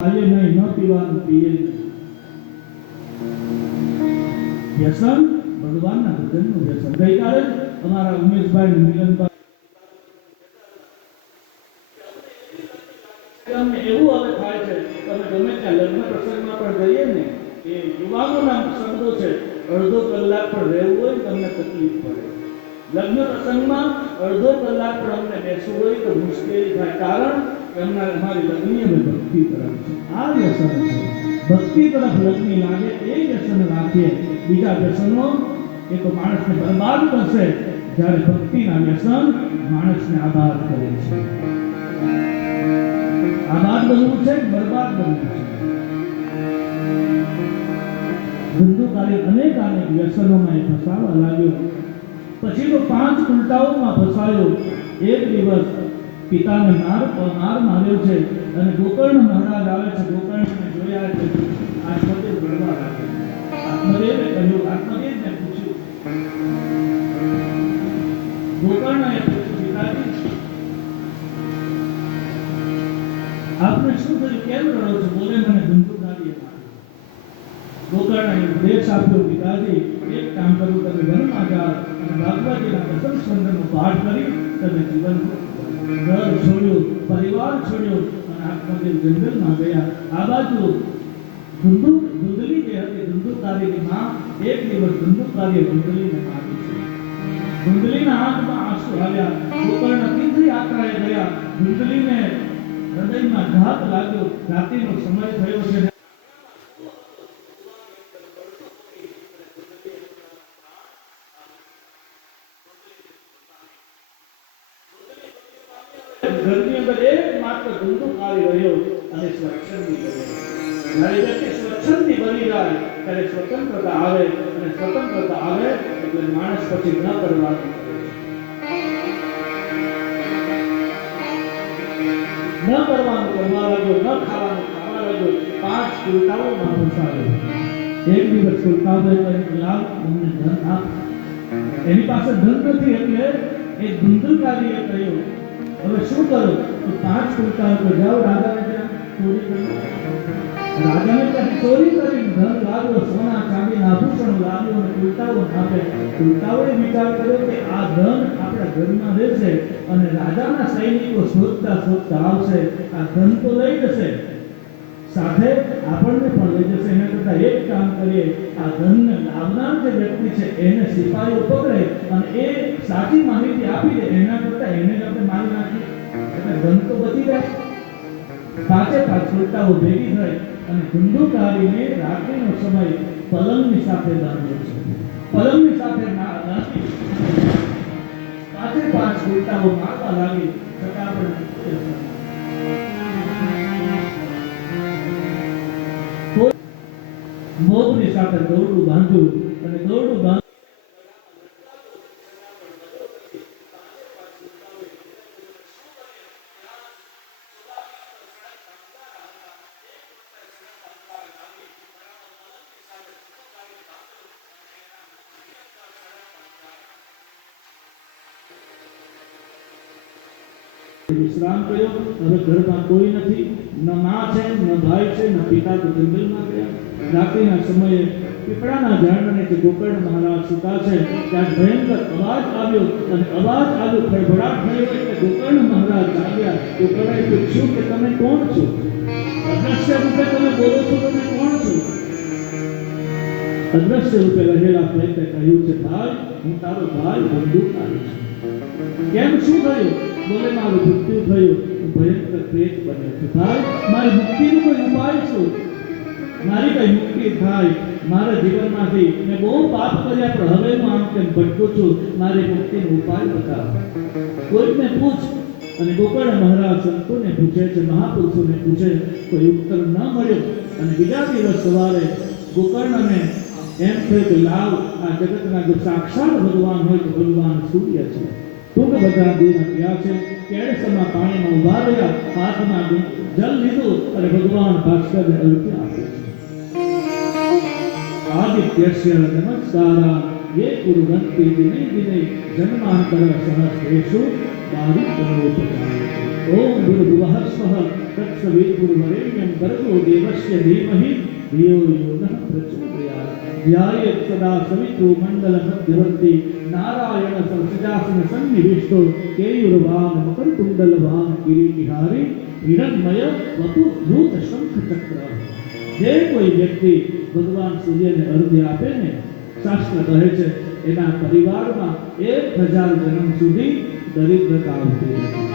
ખાઈએ નહીં, ન પીવાનું, પીએ નહીં. વ્યસન ભગવાનના ભજનનું વ્યસન. ગઈકાલે અમારા ઉમેશભાઈ મિલનભાઈ અમને એવું હવે થાય છે, તમે ગમે ત્યાં લગ્ન પ્રસંગમાં પણ જઈએ ને, એ યુવાનોના શબ્દો છે, અડધો કલાક પણ રહેવું હોય તમને તકલીફ પડે. લગ્ન પ્રસંગમાં અડધો કલાક પણ અમને બેસવું હોય તો મુશ્કેલી થાય, કારણ કે અમારી લગ્નની અમે ભક્તિ તરફ છે. આ વ્યસન છે. ભક્તિ તરફ લગ્ની લાગે એ વ્યસન રાખીએ. બીજા વ્યસનો એ તો માણસને બરબાદ કરશે, જ્યારે ભક્તિના વ્યસન માણસને આબાદ કરે છે. આબાદ બનવું છે, બરબાદ બનવું છે. ધંધુકારી અનેક વ્યસનોમાં એ ફસાવા લાગ્યો. પછી તો 5 ઉલટાઓમાં ફસાયો. એક દિવસ પિતાને માર માર્યો છે અને ગોકર્ણ મહારાજ આવે છે. ગોકર્ણને જોયા છે, આત્મદેવ રડવા લાગ્યો. આત્મદેવે કહ્યું, આત્મદેવને પૂછ્યું, ગોકર્ણએ પૂછ્યું, પિતાજી આપને શું થયું, કેમ રડો છો? બોલે, મને ધંધુકારીએ માર્યો. ગોકર્ણએ ઉપદેશ આપ્યો, પિતાજી એક કામ કરું, તમે વનમાં જાઓ અને ભગવદજીના દસમ સ્કંદનો પાઠ કરી તમે જીવન ઘર છોડ્યું, પરિવાર છોડ્યો અને આત્મદેવ જંગલમાં ગયા. આ બાજુ ધુંધલી જે હતી, ધુંધુકારીની માં, એક દિવસ ધુંધુકારીએ ધુંધલીને મારી છે. ધુંધલીના આંખમાં આંસુ આવ્યા. ગોકર્ણ તીર્થથી આકરાએ ગયા. ધુંધલીને હૃદયમાં ઘાત લાગ્યો. રાત્રિનો સમય થયો છે. ઘરની અંદર એકમાત્ર ધંધુકારી રહ્યો અને સ્વચ્છંદી બન્યો. જ્યારે વ્યક્તિ સ્વચ્છંદી બની જાય ત્યારે સ્વતંત્રતા આવે, અને સ્વતંત્રતા આવે એટલે માણસ પછી ન કરવાનું, ન કરવાનું કરવા લાગ્યો, ન ખાવાનું ખાવા લાગ્યો. 5 ઉલટાઓમાં ફસાયો. એક દિવસ ઉલટાઓએ કહ્યું, લાવ મને ધન આપ. એની પાસે ધન નથી એટલે એ ધંધુકારીએ કહ્યું, હવે શું કરું? તો 5 ઉલટાઓ પર જાઓ, રાજાને ત્યાં ચોરી કરો. રાજાને ત્યાં ચોરી કરીને ધન લાવ્યો, સોના ચાંદીના આભૂષણો લાવ્યો અને ઉલટાઓ આપે. ઉલટાઓએ વિચાર કર્યો કે આ ધન આપણા ઘરમાં રહેશે અને રાજાના સૈનિકો શોધતા શોધતા આવશે, આ ધન તો લઈ જશે, સાથે આપણને પણ લઈ જશે. એના કરતાં એક કામ કરીએ, આ ધનને લાવનાર જે વ્યક્તિ છે એને સિપાહીઓ પકડે અને એ સાચી માહિતી આપી દે, એના કરતાં એને જ આપણે મારી નાખીએ, એટલે ધન તો બચી જાય. 5 ઉલટાઓ ભેગી થઈ અને ધંધુકારીને રાત્રિનો સમય પલંગની સાથે બાંધ્યો છે. પલંગની સાથે બાંધી 5 ઉલટાઓ મારવા લાગી. છતાં પણ મોગની સાથે દોરડું બાંધ્યું અને દોરડું બાંધ વિશ્રામ કર્યો. હવે ઘરમાં કોઈ નથી, ન માં છે, ન ભાઈ છે, ન પિતા તો જંગલમાં ગયા. રાત્રિના સમયે પીપળાના ઝાડ નીચે ગોકર્ણ મહારાજ સૂતા છે. ત્યાં ભયંકર અવાજ આવ્યો અને અવાજ આવ્યો, ખળભળાટ થયો એટલે ગોકર્ણ મહારાજ જાગ્યા. ગોકર્ણે પૂછ્યું કે તમે કોણ છો? અદ્રશ્ય રૂપે તમે બોલો છો, તમે કોણ છો? અદ્રશ્ય રૂપે રહેલા પ્રેતે કહ્યું છે, ભાઈ હું તારો ભાઈ ધંધુકારી છું. કેમ, શું થયું? બોલે, મારું મૃત્યુ થયું, હું ભયંકર પ્રેત બન્યો છું. ભાઈ મારી મુક્તિનો કોઈ ઉપાય શું? મારી કઈ મુક્તિ થાય? મારા જીવનમાંથી મેં બહુ પાપ કર્યા પણ હવે હું આમ તેમ ભટકું છું, મારી મુક્તિનો ઉપાય બતાવો. કોઈને પૂછ. અને ગોકર્ણ મહારાજ સંતોને પૂછે છે, મહાપુરુષોને પૂછે, કોઈ ઉત્તર ન મળ્યો. અને બીજા દિવસ સવારે ગોકર્ણને એમ થયું કે લાવ, આ જગતના જો સાક્ષાત ભગવાન હોય તો ભગવાન સૂર્ય છે. ટૂંક બધા દિન ગયા છે. કેળસમાં પાણીમાં ઉભા રહ્યા, હાથમાં જલ લીધું અને ભગવાન ભાસ્કરને અર્પણ આપ્યું છે. આદિત્યસ્ય નમસ્કારા યે કુર્વન્તિ દિને દિને જન્માંતર સહસ્રેષુ દારિદ્ર્યોપજાયતે. ઓમ ભૂર્ભુવઃ સ્વઃ तत्सवितुर्वरेण्यं भर्गो देवस्य धीमहि धियो यो नः प्रचोदयात् ध्यायेत् सदा सवितुर्मण्डलमध्यवर्ती नारायण सरसिजासन सन्निविष्टो केयुर्वान् मकरकुण्डलवान् किरीटिहारी हिरण्मय वपु धूत शंख चक्र। જે કોઈ વ્યક્તિ ભગવાન સૂર્યને અર્ઘ્ય આપે ને, શાસ્ત્ર કહે છે એના પરિવારમાં 1000 જન્મ સુધી દરિદ્રતા આવતી નથી.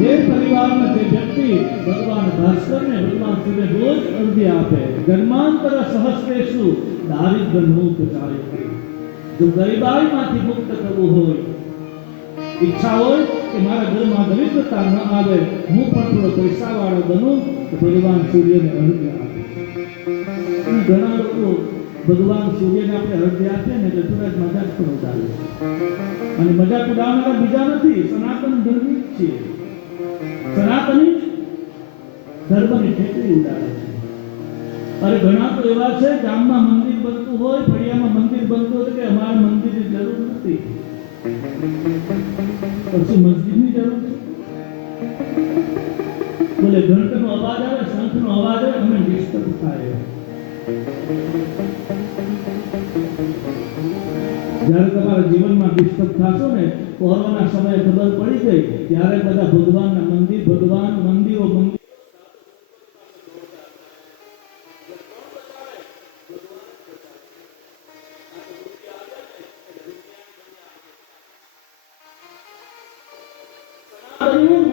જે પરિવારમાં જે વ્યક્તિ ભગવાન ભાસ્કરને ભગવાન સૂર્ય રોજ અર્ઘ્ય આપે, જન્માંતર સહસ્રેષુ દારિદ્ર નોપચાર્યતે. જો ગરીબાઈમાંથી મુક્ત થવું હોય, ઈચ્છા હોય કે મારા ઘરમાં દરિદ્રતા ન આવે, હું પણ થોડો પૈસાવાળો બનું, તો ભગવાન સૂર્યને અર્ઘ્ય આપે. ઘણા લોકો ભગવાન સૂર્યને આપણે અર્ઘ્ય આપીએ ને એટલે થોડા મજાક પણ ઉડાવે છે, અને મજાક ઉડાવનારા બીજા નથી, સનાતન ધર્મી જ છે. સનાતની ધર્મની ઠેકડી ઉડાવે છે. અરે ઘણા તો એવા છે, ગામમાં મંદિર બનતું હોય, ફળિયામાં મંદિર બનતું હોય કે અમારે મંદિરની જરૂર નથી, પછી મસ્જિદની જરૂર છે. બોલે ઘંટનો અવાજ આવે, શંખનો અવાજ આવે, અમે ડિસ્ટર્બ થાય. જ્યારે તમારા જીવનમાં ડિસ્ટર્બ થશો ને, કોરોના સમયે ખબર પડી ગઈ, ત્યારે બધા ભગવાનના મંદિર, ભગવાન મંદિરો મંદિર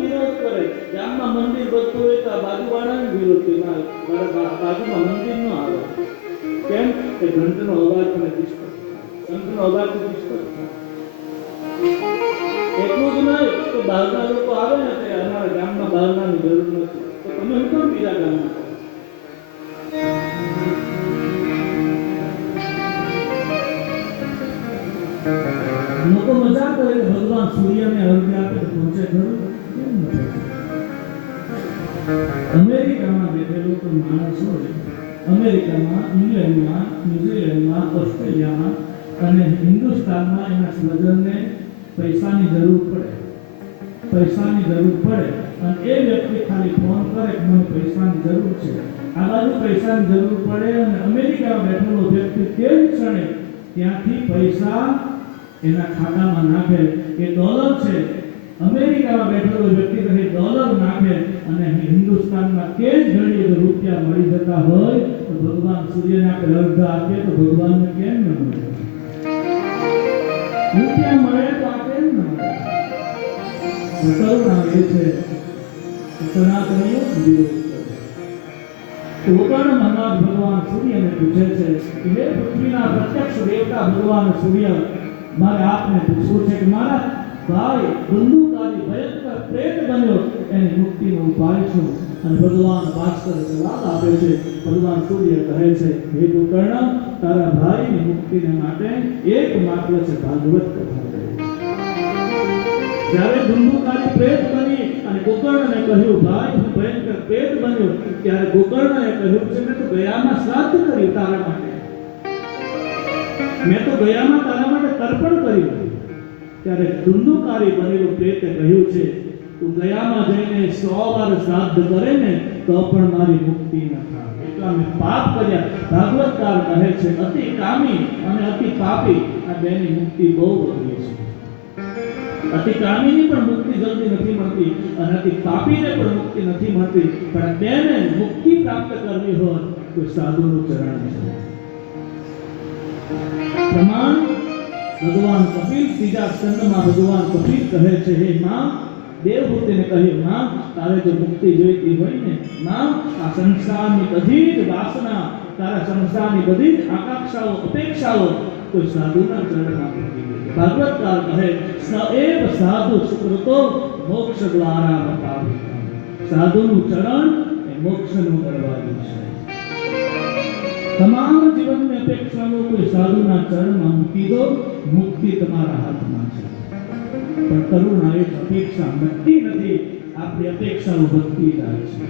વિરોધ કરે. ગામમાં મંદિર બનતું હોય તો બાજુવાળાને વિરોધ કરે, મારા બાજુમાં મંદિર ન આવે. કેમ કે ઘંટનો અવાજ મને ડિસ્ટર્બ થાય, શંખનો અવાજ ડિસ્ટર્બ થાય. એટલું જ નહીં તો બહારના લોકો આવે ને તે અમારા ગામમાં બહારનાની જરૂર નથી, તો તમે હું કેમ બીજા ગામમાં લોકો મજાક કરે કે ભગવાન સૂર્યને અર્ઘ્ય આપે તો પહોંચે ખરું? કેમ ન પહોંચે? અમેરિકામાં બેઠેલો તો માણસ હોય, અમેરિકામાં, ઇંગ્લેન્ડમાં, ન્યુઝીલેન્ડમાં, ઓસ્ટ્રેલિયામાં અને હિન્દુસ્તાનમાં એના સ્વજનને પૈસાની જરૂર પડે, પૈસાની જરૂર પડે, અને એ વ્યક્તિ ખાલી ફોન કરે કે મને પૈસાની જરૂર છે, આ બાજુ પૈસાની જરૂર પડે, અને અમેરિકામાં બેઠેલો વ્યક્તિ તે જ ક્ષણે ત્યાંથી પૈસા એના ખાતામાં નાખે. એ ડોલર છે, અમેરિકામાં બેઠેલો વ્યક્તિ કહે ડોલર નાખે, અને હિન્દુસ્તાનમાં તે જ ઘડીએ જો રૂપિયા મળી જતા હોય તો ભગવાન સૂર્યને આપણે અર્ઘ્ય આપીએ તો ભગવાનને કેમ ન મળે? રૂપિયા મળે તો આ કેમ ન મળે? કરુણા એ છે સનાતનીઓ વિરોધ કરે. ગોકર્ણ મહારાજ ભગવાન સૂર્યને પૂછે છે કે હે પૃથ્વીના પ્રત્યક્ષ દેવતા ભગવાન સૂર્ય, મારે આપને પૂછવું છે કે મારા ભાઈ બંદૂકધારી ભયંકર પ્રેત બન્યો, એની મુક્તિનો ઉપાય શું? અને ભગવાન ભાસ્કર જવાબ આપે છે. ભગવાન સૂર્ય કહે છે હે ગોકર્ણ, તારા ભાઈની મુક્તિને માટે એકમાત્ર છે ભાગવત કથા. જ્યારે બંદૂકધારી પ્રેત બની અને ગોકર્ણને કહ્યું ભાઈ હું ભયંકર પ્રેત બન્યો, ત્યારે ગોકર્ણએ કહ્યું છે મેં તો ગયામાં શ્રાદ્ધ કર્યું તારા માટે, મેં તો ગયામાં તારા માટે તર્પણ કર્યું. ત્યારે ધુંધુકારી બનેલો પ્રેતે કહ્યું છે તું ગયામાં જઈને 100 વાર શ્રાદ્ધ કરે ને તો પણ મારી મુક્તિ ન થાય, એટલા મેં પાપ કર્યા. ભાગવતકાર કહે છે અતિ કામી અને અતિ પાપી આ બેની મુક્તિ બહુ અઘરી છે. અતિ કામીની પણ મુક્તિ જલ્દી નથી મળતી અને અતિ પાપીને પણ મુક્તિ નથી મળતી, પણ બેને મુક્તિ પ્રાપ્ત કરવી હોય તો સાધુનું ચરણ છે. પ્રમાણ ભગવાન કપિલ, ત્રીજા સ્કંદમાં ભગવાન કપિલ કહે છે હે માં, દેવહૂતિને કહ્યું માં તારે જો મુક્તિ જોઈતી હોય ને માં, આ સંસારની બધી જ વાસના, તારા સંસારની બધી જ આકાંક્ષાઓ, અપેક્ષાઓ કોઈ સાધુના ચરણમાં મૂકી દે. ભાગવતકાર કહે સ એવ સાધુ સુકૃતો મોક્ષ દ્વારા બતાવે. સાધુનું ચરણ એ મોક્ષનું દરવાજો છે. તમામ જીવનની અપેક્ષાઓ કોઈ સાધુના ચરણમાં મૂકી દો, મુક્તિ તમારા હાથમાં છે. પણ કરુણા એક અપેક્ષા નક્કી નથી, આપણી અપેક્ષાઓ વધતી જાય છે.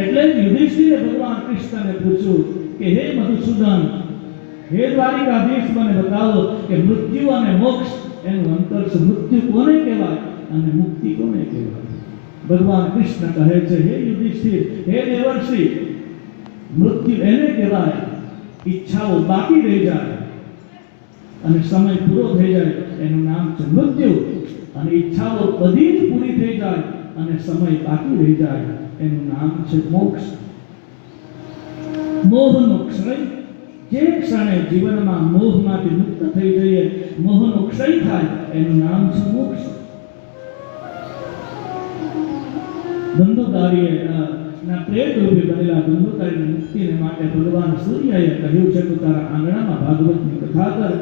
એટલે જ યુધિષ્ઠિરે ભગવાન કૃષ્ણને પૂછ્યું કે હે મધુસૂદન, હે દ્વારિકાધીશ, મને બતાવો કે મૃત્યુ અને મોક્ષ એનું અંતર છે. મૃત્યુ કોને કહેવાય અને મુક્તિ કોને કહેવાય? ભગવાન કૃષ્ણ કહે છે, હે યુધિષ્ઠિર, હે દેવર્ષિ, મૃત્યુ એને કહેવાય ઈચ્છાઓ બાકી રહી જાય અને સમય પૂરો થઈ જાય એનું નામ છે મૃત્યુ, અને ઈચ્છાઓ બધી જ પૂરી થઈ જાય અને સમય બાકી રહી જાય એનું નામ છે મોક્ષ. મોહનો ક્ષય, જે ક્ષણે જીવનમાં મોહમાંથી મુક્ત થઈ જઈએ, મોહનો ક્ષય થાય એનું નામ છે મોક્ષ. ધંધુકારીએ ના પ્રેત રૂપે બનેલા ધંધુકારીની મુક્તિને માટે ભગવાન સૂર્યએ કહ્યું છે કે તારા આંગણામાં ભાગવતની કથા કર.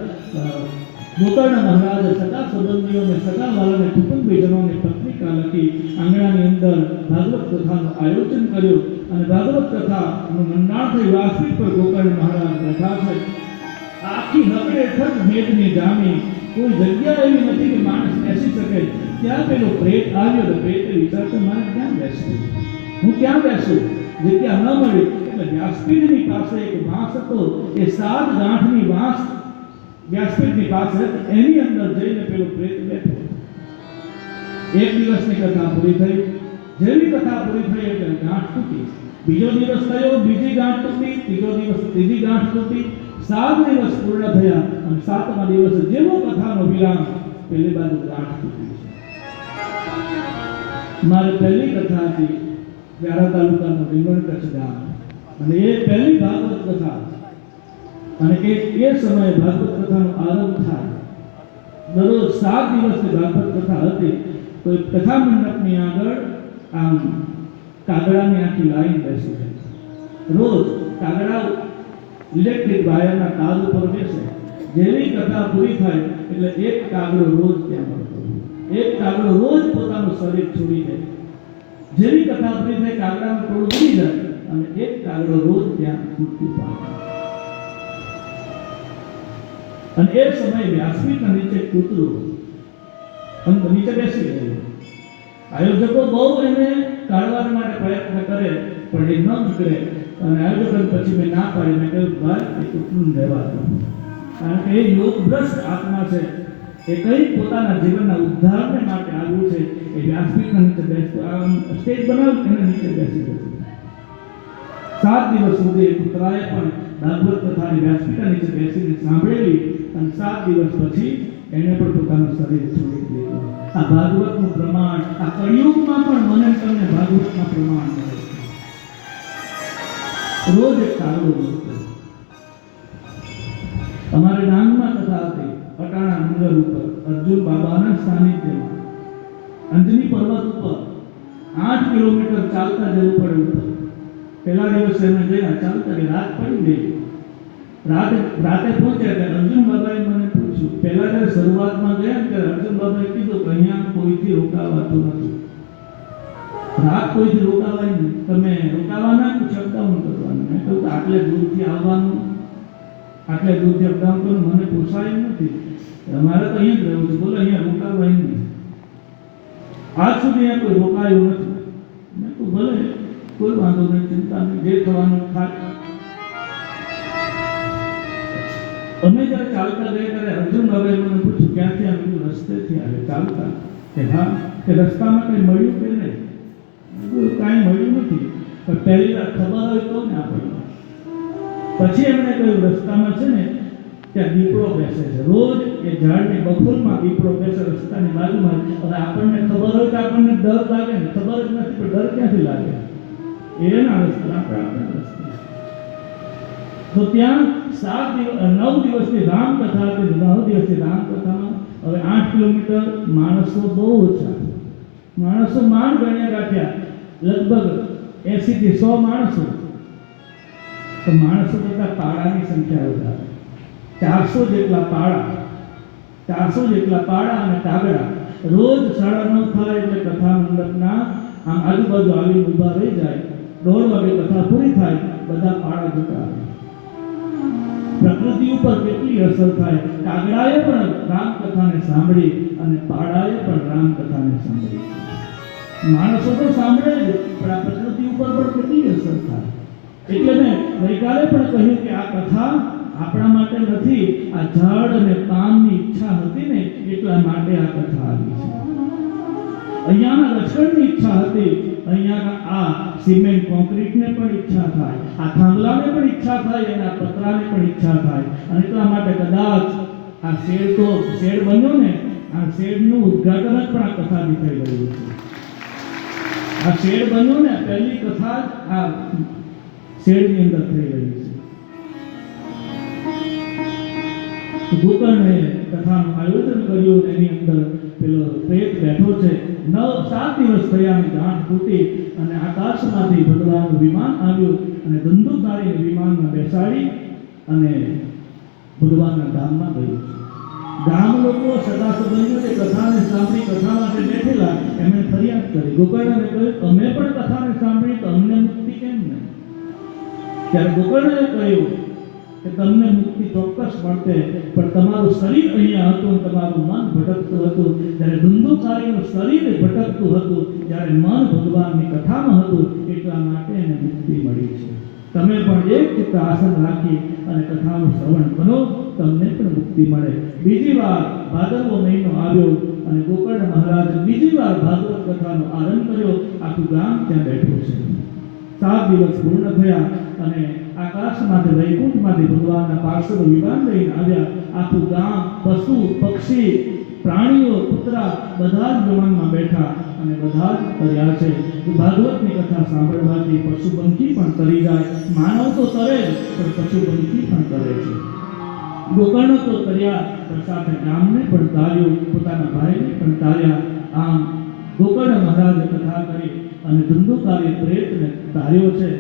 ગોકર્ણ મહારાજ સગા સંબંધીઓને, સગા વાલાને, કુટુંબીજનોને પત્રિકા લખી આંગણાની અંદર ભાગવત કથાનું આયોજન કર્યું અને ભાગવત કથાનું મંડાણ થઈ વ્યાસપીઠ પર ગોકર્ણ મહારાજ બેઠા છે. આખી હકડેઠક મેઘની જામી, કોઈ જગ્યા એવી નથી કે માણસ બેસી શકે. ત્યાં પેલો પ્રેત આવ્યો તો પ્રેતે વિચારતો, મારે ક્યાં બેસવું, હું ક્યાં બેસું? જગ્યા ન મળી એટલે વ્યાસપીઠની પાસે એક વાંસ હતો, એ 7 ગાંઠની વાંસ વ્યાસપીઠની પાસે, એની અંદર જઈને પેલો પ્રેત બેઠો. એક દિવસની કથા પૂરી થઈ. જેવી કથા પૂરી થઈ એટલે ગાંઠ તૂટી. બીજો દિવસ થયો, બીજી ગાંઠ તૂટી. ત્રીજો દિવસ ત્રીજી ગાંઠ તૂટી. 7 દિવસ પૂર્ણ થયા અને 7મા દિવસે જેવો કથાનો વિરામ, પેલી બાજુ ગાંઠ તૂટી. મારે પહેલી કથા હતી વ્યારા તાલુકાનું રીંગણ કચ્છ ગામ, અને એ પહેલી ભાગવત કથા, અને એ સમયે ભાગવત કથાનો આરંભ થાય. દરરોજ 7 દિવસની ભાગવત કથા હતી. તો કથા મંડપની આગળ આમ કાગડાની આખી લાઈન બેસી છે. રોજ કાગડા ઇલેક્ટ્રિક વાયરના તાર ઉપર બેસે. જેવી કથા પૂરી થાય એટલે એક કાગડો રોજ ત્યાં મળતો. એક કાગડો રોજ પોતાનું શરીર છોડી દે. જેવી કથા પૂરી થાય કાગડાનું ટોળું ઉડી જાય અને એક કાગડો રોજ ત્યાં મૃત્યુ પામે. અને એ સમયે વ્યાસપીઠના નીચે કૂતરું નીચે બેસી ગયું. આયોજકો બહુ એને કાઢવા માટે પ્રયત્ન કરે પણ એ ન નીકળે, અને આયોજકો પછી મેં ના પાડી. મેં કહ્યું, ભાઈ એ કૂતરું રહેવા દો, કારણ કે એ યોગભ્રષ્ટ આત્મા છે. એ કઈ પોતાના જીવનના ઉદ્ધારને માટે આવ્યું છે. એ વ્યાસપીઠના નીચે બેસતો, આમ સ્ટેજ બનાવ્યું, એના નીચે બેસી ગયો. 7 દિવસ સુધી એ કૂતરાએ પણ ભાગવત કથાની વ્યાસપીઠના નીચે બેસીને સાંભળેલી, અને 7 દિવસ પછી એને પણ પોતાનું શરીર છોડી દીધું. આ ભાગવતનું પ્રમાણ આ કળિયુગમાં પણ મને તમને ભાગવતના પ્રમાણ મળે છે. રોજ એક કાગડો બોલતો. અમારે ડાંગમાં કથા હતી અટાણા ડુંગર ઉપર અર્જુન બાબાના સાનિધ્યમાં. અંજની પર્વત ઉપર 8 કિલોમીટર ચાલતા જવું પડે ઉપર. પહેલા દિવસે અમે ગયા ચાલતા, રાત પડી ગઈ. રાતે પહોંચ્યા ત્યારે અર્જુન બાબાએ મને પૂછ્યું, પહેલા જ્યારે શરૂઆતમાં ગયા ત્યારે અર્જુન બાબાએ કીધું કે અહીંયા કોઈથી રોકાવાતું નથી, રાત કોઈથી રોકાવાય નહીં, તમે રોકાવાના કે અપડાઉન કરવાના? મેં કહ્યું આટલે દૂરથી આવવાનું, આટલે દૂરથી અપડાઉન કરવું મને પોસાય નથી, અમારે તો અહીંયા જ રહેવું છે. બોલો અહીંયા રોકાવાય નહીં. આજ સુધી અહીંયા કોઈ રોકાયું નથી. મેં કહ્યું ભલે, કોઈ વાંધો નહીં, ચિંતા નહીં, જે થવાનું થાય. અમે જ્યારે ચાલતા ગયા ત્યારે અર્જુન બાબાએ મને પૂછ્યું, ક્યાંથી આવ્યું? રસ્તેથી આવે ચાલતા. કે હા, કે રસ્તામાં કંઈ મળ્યું કે નહીં? કાંઈ મળ્યું નથી, પણ પહેલી વાર ખબર હોય તો ને આપણને. પછી એમણે કહ્યું, રસ્તામાં છે ને ત્યાં દીપડો બેસે છે. રોજ એ ઝાડની બખોલમાં દીપડો બેસે રસ્તાની બાજુમાં. હવે આપણને ખબર હોય તો આપણને ડર લાગે ને, ખબર જ નથી પણ ડર ક્યાંથી લાગે? એના રસ્તા આપણા રસ્તા. તો ત્યાં 9 દિવસની રામકથા હતી. 9 દિવસની રામકથામાં હવે 8 કિલોમીટર માણસો બહુ ઓછા. માણસો માંડ ગણ્યા રાખ્યા, લગભગ 80 થી 100 માણસો. તો માણસો કરતા પાડાની સંખ્યા વધારે. 400 જેટલા પાડા, 400 જેટલા પાડા અને કાગડા. રોજ 9:30 થાય એટલે કથા મંડપના આમ આજુબાજુ આવીને ઊભા રહી જાય. 1:30 વાગે કથા પૂરી થાય, બધા પાડા જતા આવે. પ્રકૃતિ ઉપર કેટલી અસર થાય. કાગડાએ પણ રામકથાને સાંભળી અને પાડાએ પણ રામકથાને સાંભળી. માણસો તો સાંભળે જ, પણ આ પ્રકૃતિ ઉપર પણ કેટલી અસર થાય. એટલે મેં ગઈકાલે પણ કહ્યું કે આ કથા આપણા માટે નથી, આ ઝાડ અને પાનની ઈચ્છા હતી ને એટલા માટે આ કથા આવી છે. અહીંયાના લશ્કરની ઈચ્છા હતી, અહીંયાના આ સિમેન્ટ કોન્ક્રીટને પણ ઈચ્છા થાય, આ થાંભલાને પણ ઈચ્છા થાય, અને આ પતરાને પણ ઈચ્છા થાય. અને એટલા માટે કદાચ આ શેડ બન્યો ને, આ શેડનું ઉદ્ઘાટન જ પણ આ કથાથી થઈ રહ્યું છે. આ શેડ બન્યો ને, પહેલી કથા જ આ શેડની અંદર થઈ રહી છે. ગોકર્ણે કથાનું આયોજન કર્યું, એની અંદર પેલો પ્રેત બેઠો છે. 7 દિવસ થયા અને ગાંઠ તૂટી અને આકાશમાંથી ભગવાનનું વિમાન આવ્યું અને ધંધુકારીને વિમાનમાં બેસાડી અને ભગવાનના ધામમાં ગયું છે. ગામ લોકો સદા સંબંધીઓને કથાને સાંભળી કથા માટે બેઠેલા, એમણે ફરિયાદ કરી. ગોકર્ણને કહ્યું, અમે પણ કથાને સાંભળી તો અમને મુક્તિ કેમ નહીં? ત્યારે ગોકર્ણને કહ્યું કે તમને મુક્તિ ચોક્કસ મળશે, પણ તમારું શરીર અહીંયા હતું, તમારું મન ભટકતું હતું. જ્યારે ધુંધુકારીનું શરીર ભટકતું હતું, જ્યારે મન ભગવાનની કથામાં હતું, એટલા માટે એને મુક્તિ મળી છે. તમે પણ એક ચિત્ત આસન રાખી અને કથાનું શ્રવણ કરો, તમને પણ મુક્તિ મળે. બીજી વાર ભાદરવો મહિનો આવ્યો અને ગોકર્ણ મહારાજ બીજી વાર ભાગવત કથાનો આરંભ કર્યો. આખું ગામ ત્યાં બેઠું છે. 7 દિવસ પૂર્ણ થયા અને આકાશમાંથી વૈકુંઠમાંથી ભગવાનના પાર્ષદ વિમાન લઈને આવ્યા. આખું ગામ, પશુ પક્ષી પ્રાણીઓ કૂતરા બધા જ વિમાનમાં બેઠા અને બધા જ તર્યા છે. ભાગવતની કથા સાંભળવાથી પશુ પંખી પણ તરી જાય. માનવ તો તરે જ, પણ પશુ પંખી પણ તરે છે. ગોકર્ણ તો તર્યા, પણ સાથે ગામને પણ તાર્યું, પોતાના ભાઈને પણ તાર્યા. આમ ગોકર્ણ મહારાજે કથા કરી અને ધંધુકારી પ્રેતને તાર્યો છે.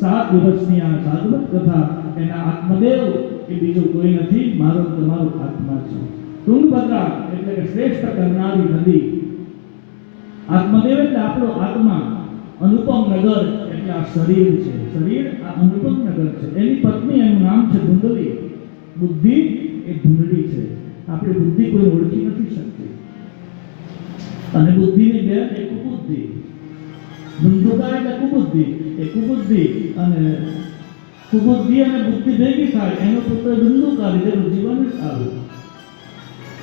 7 દિવસની આ ભાગવત કથા, એના આત્મદેવ એ બીજો કોઈ નથી, મારો તમારો આત્મા છે. તુંગભદ્રા એટલે કે શ્રેષ્ઠ કરનારી નદી. આત્મદેવ એટલે આપણો આત્મા. અનુપમ નગર એટલે આ શરીર છે. શરીર આ અનુપમ નગર છે. એની પત્ની, એનું નામ છે ધુંધલી. બુદ્ધિ એ ધુંધળી છે. આપણે બુદ્ધિ કોઈ ઓળખી નથી શકતી. અને બુદ્ધિની બેન એ કુબુદ્ધિ. ધુંધુકા એટલે કુબુદ્ધિ. એ કુબુદ્ધિ અને બુદ્ધિ ભેગી થાય, એનો પુત્ર ધુંધુકારી. તેનું જીવન જ આવું.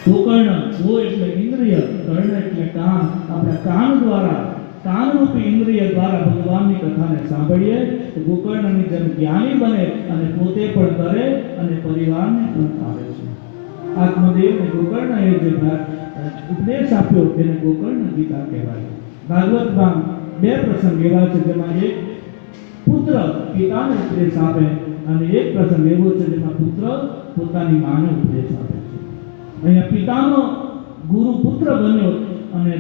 ગોકર્ણ, ગો એટલે ઇન્દ્રિય, કર્ણ એટલે કાન. આપણે કાન દ્વારા, કાનરૂપી ઇન્દ્રિય દ્વારા ભગવાનની કથાને સાંભળીએ તો ગોકર્ણની જેમ જ્ઞાની બને અને પોતે પણ કરે અને પરિવારને પણ આવે છે. આત્મદેવને ગોકર્ણએ જે ઉપદેશ આપ્યો તેને ગોકર્ણ ગીતા કહેવાય. ભાગવતમાં 2 પ્રસંગ એવા છે જેમાં એક પુત્ર પિતાને ઉપદેશ આપે અને એક પ્રસંગ એવો છે જેમાં પુત્ર પોતાની માને ઉપદેશ આપે છે. અહીંયા પિતાનો ગુરુ પુત્ર બન્યો અને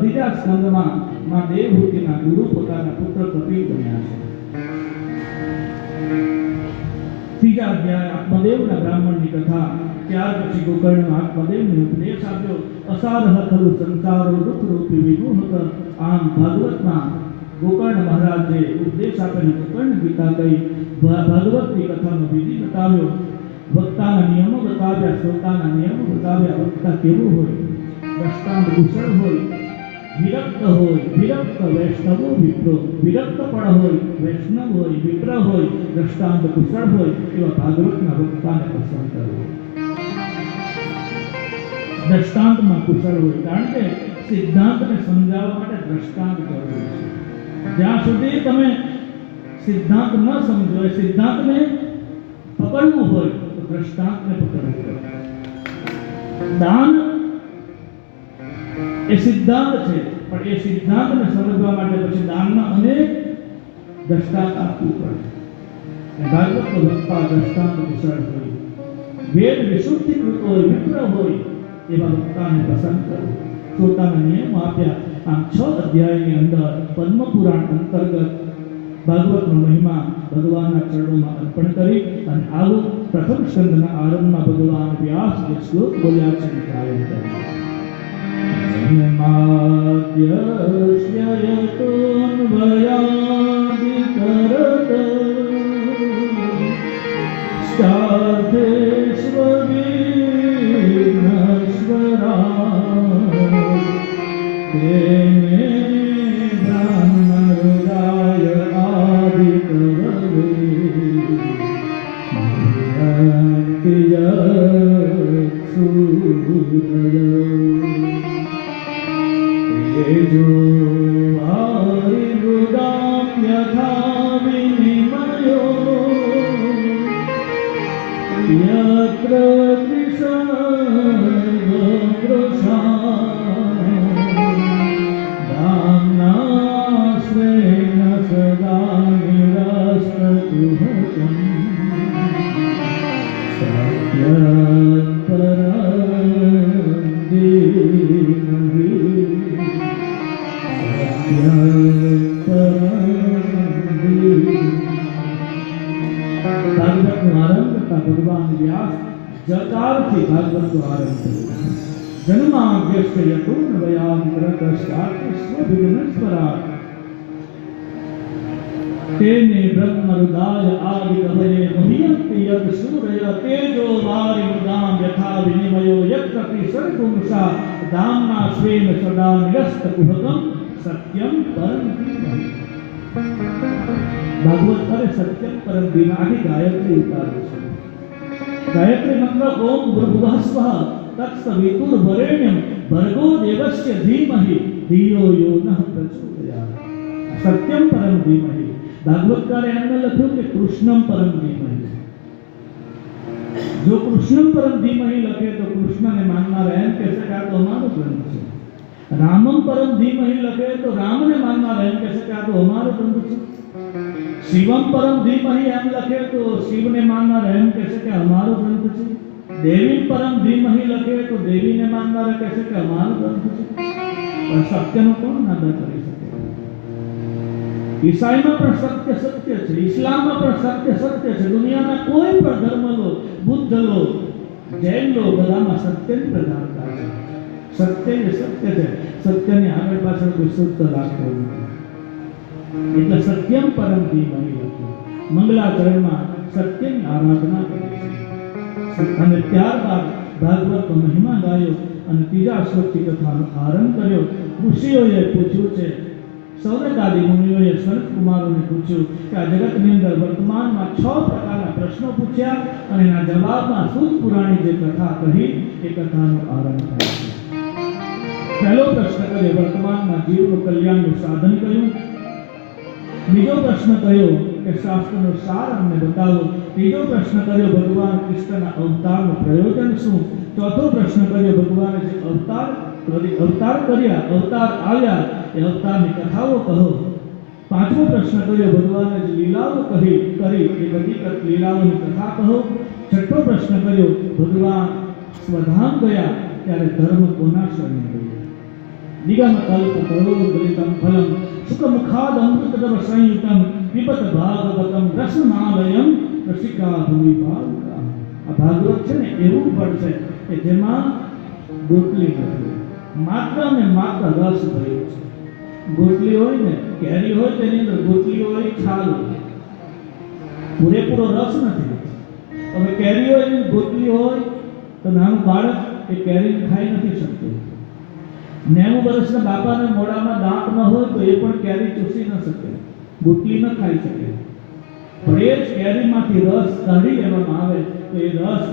3જા સ્કંદમાં માં દેવહૂતિના ગુરુ પોતાના પુત્ર કપિલ બન્યા છે. 3જા અધ્યાય આત્મદેવના બ્રાહ્મણની કથા. ત્યાર પછી ગોકર્ણ આત્મદેવને ઉપદેશ આપ્યો. અસારહ ખરુ સંસારો દુઃખ રૂપી વિગુહક. આમ ભાગવતમાં ગોકર્ણ મહારાજે ઉપદેશ આપીને ગોકર્ણ ગીતા કહી. ભાગવતની કથાનો વિધિ બતાવ્યો, વક્તાના નિયમો બતાવ્યા, શ્રોતાના નિયમો બતાવ્યા. વક્તા કેવો હોય? દ્રષ્ટાંત કુશળ હોય, વિરક્ત હોય, વિરક્ત વૈષ્ણવો વિપ્રો. વિરક્ત પણ હોય, વૈષ્ણવ હોય, વિપ્ર હોય, દ્રષ્ટાંત કુશળ હોય એવા ભાગવતના વક્તાને પસંદ કરવો. દ્રષ્ટાંતમાં કુશળ હોય, કારણ કે સિદ્ધાંતને સમજાવવા માટે દ્રષ્ટાંત જરૂરી છે. જ્યાં સુધી તમે સિદ્ધાંત ન સમજો, સિદ્ધાંતને પકડવું હોય તો દ્રષ્ટાંતને પકડવું પડે. દાન એ સિદ્ધાંત છે, પણ એ સિદ્ધાંતને સમજવા માટે પછી દાનના અનેક દ્રષ્ટાંત આપવું પડે. ભાગવતનો વક્તા દ્રષ્ટાંત કુશળ હોય, વેદ વિશુદ્ધિકૃત હોય, વિપ્ર હોય એવા વક્તાને પસંદ કરવું. શ્રોતાના નિયમો આપ્યા. આમ 6 અધ્યાયની અંદર પદ્મપુરાણ અંતર્ગત ભાગવતનો મહિમા ભગવાનના ચરણોમાં અર્પણ કરી અને આવું પ્રથમ સ્કંદના આરંભમાં ભગવાન વ્યાસ જે શ્લોક બોલ્યા છે એ ગાયન કર્યું. માદ્યસ્ય યતોન્વયાદિકરત સ્ટાર્થેષ્વવિઘ્નસ્વરા તેને બ્રહ્મહૃદાય આદિકરવે મહ્યંતિ યત્સુદય તેજો ભાગવતનો આરંભ કરતા ભગવાન વ્યાસ જકારથી ભાગવતનો આરંભ કર્યો. જન્માદ્યસ્ય યતૂન વયામિતરતશ્ચાર્થ સ્વવિઘ્નસ્વરાટ તેને બ્રહ્મરુદાય આદિકવયે મહિયન્તિ યત સૂરય તેજો વારિમુદામ યથા વિનિમયો યત્ર સર્વપુરુષા ધામના સ્વેન સદા નિરસ્ત કુહકમ સત્યમ પરમ ધીમહિ. ભાગવત કરે સત્યમ પરમ ધીમહિ આખી ગાયત્રી ઉતારે છે. ગાયત્રી મંત્ર ઓમ ભૂર્ભુવઃ સ્વઃ તત્સવિતુર્વરેણ્યમ ભર્ગો દેવસ્ય ધીમહિ ધિયો યો નઃ પ્રચોદયાત. સત્યમ પરમ ધીમહિ. ભાગવતકારે એમને લખ્યું કે કૃષ્ણમ પરમ ધીમહિ. જો કૃષ્ણમ પરમ ધીમહિ લખે તો કૃષ્ણને માનનાર એમ કહેશે કે આ તો અમારો ગ્રંથ છે. રામમ પરમ ધીમહિ લખે તો રામને માનનાર એમ કહેશે કે આ તો અમારો ગ્રંથ છે. શિવમ પરમ ધીમહિ એમ લખે તો શિવને માનનાર એમ કહેશે કે અમારો ગ્રંથ છે. દેવી પરમ ધીમહિ લખે તો દેવીને માનનાર કહેશે કે અમારો ગ્રંથ છે. પણ સત્યનો કોણ નાદા કરી શકે? ઈસાઈમાં પણ સત્ય સત્ય છે, ઇસ્લામમાં પણ સત્ય સત્ય છે. દુનિયાના કોઈ પણ ધર્મ લો, બુદ્ધ લો, જૈન લો, બધામાં સત્યની પ્રધાનતા છે. સત્ય એ સત્ય છે. સત્યની આગળ પાછળ કોઈ શુદ્ધ લાગતો નથી. એટલે સત્યમ પરમ ધીમહિ લખ્યું. મંગલાચરણમાં સત્યની આરાધના કરી છે. અને ત્યારબાદ ભાગવતનો મહિમા ગાયો અને ત્રીજા શ્લોકથી કથાનો આરંભ કર્યો. ઋષિઓએ પૂછ્યું છે, સૌનકાદી મુનિઓએ સનત કુમારોને પૂછ્યું કે આ જગતની અંદર વર્તમાનમાં 6 પ્રકારના પ્રશ્નો પૂછ્યા અને એના જવાબમાં સૂત પુરાણી જે કથા કહી એ કથાનો આરંભ થાય છે. પહેલો પ્રશ્ન કર્યો વર્તમાનમાં જીવનું કલ્યાણનું સાધન કયું. બીજો પ્રશ્ન કર્યો કે શાસ્ત્રનો સાર અમને બતાવો. ત્રીજો પ્રશ્ન કર્યો ભગવાન કૃષ્ણના અવતારનું પ્રયોજન શું. ચોથો પ્રશ્ન કર્યો ભગવાને જે અવતાર કર્યા, અવતાર આવ્યા એ અવતારની કથાઓ કહો. પાંચમો પ્રશ્ન કર્યો ભગવાને જે લીલાઓ કરી એ બધી લીલાઓની કથા કહો. છઠ્ઠો પ્રશ્ન કર્યો ભગવાન સ્વધામ ગયા ત્યારે ધર્મ કોના શરણે ગયો. નિગમ કલ્પ તરોર્ગલિતમ ફલમ સુખમુખાદ અમૃતદ્રવ સંયુતમ પિબત ભાગવતમ રસમાલયમ રસિકા ભૂમિ ભાવુકા. આ ભાગવત છે ને એવું ફળ છે કે જેમાં ગોટલી નથી, માત્ર ને માત્ર રસ ભર્યો છે. ગોટલી હોય ને, કેરી હોય તેની અંદર ગોટલી હોય, છાલ હોય, પૂરેપૂરો રસ નથી. હવે કેરી હોય ને ગોટલી હોય તો નાનું બાળક એ કેરી ખાઈ નથી શકતું. 90 વર્ષના બાપાને મોઢામાં દાંત ન હોય તો એ પણ કેરી ચૂસી ન શકે, ગોટલી ન ખાઈ શકે. પણ એ જ કેરીમાંથી રસ કાઢી લેવામાં આવે તો એ રસ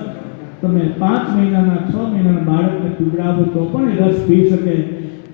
તમે 5 મહિનાના 6 મહિનાના બાળકને પીવડાવો તો પણ એ રસ પી શકે.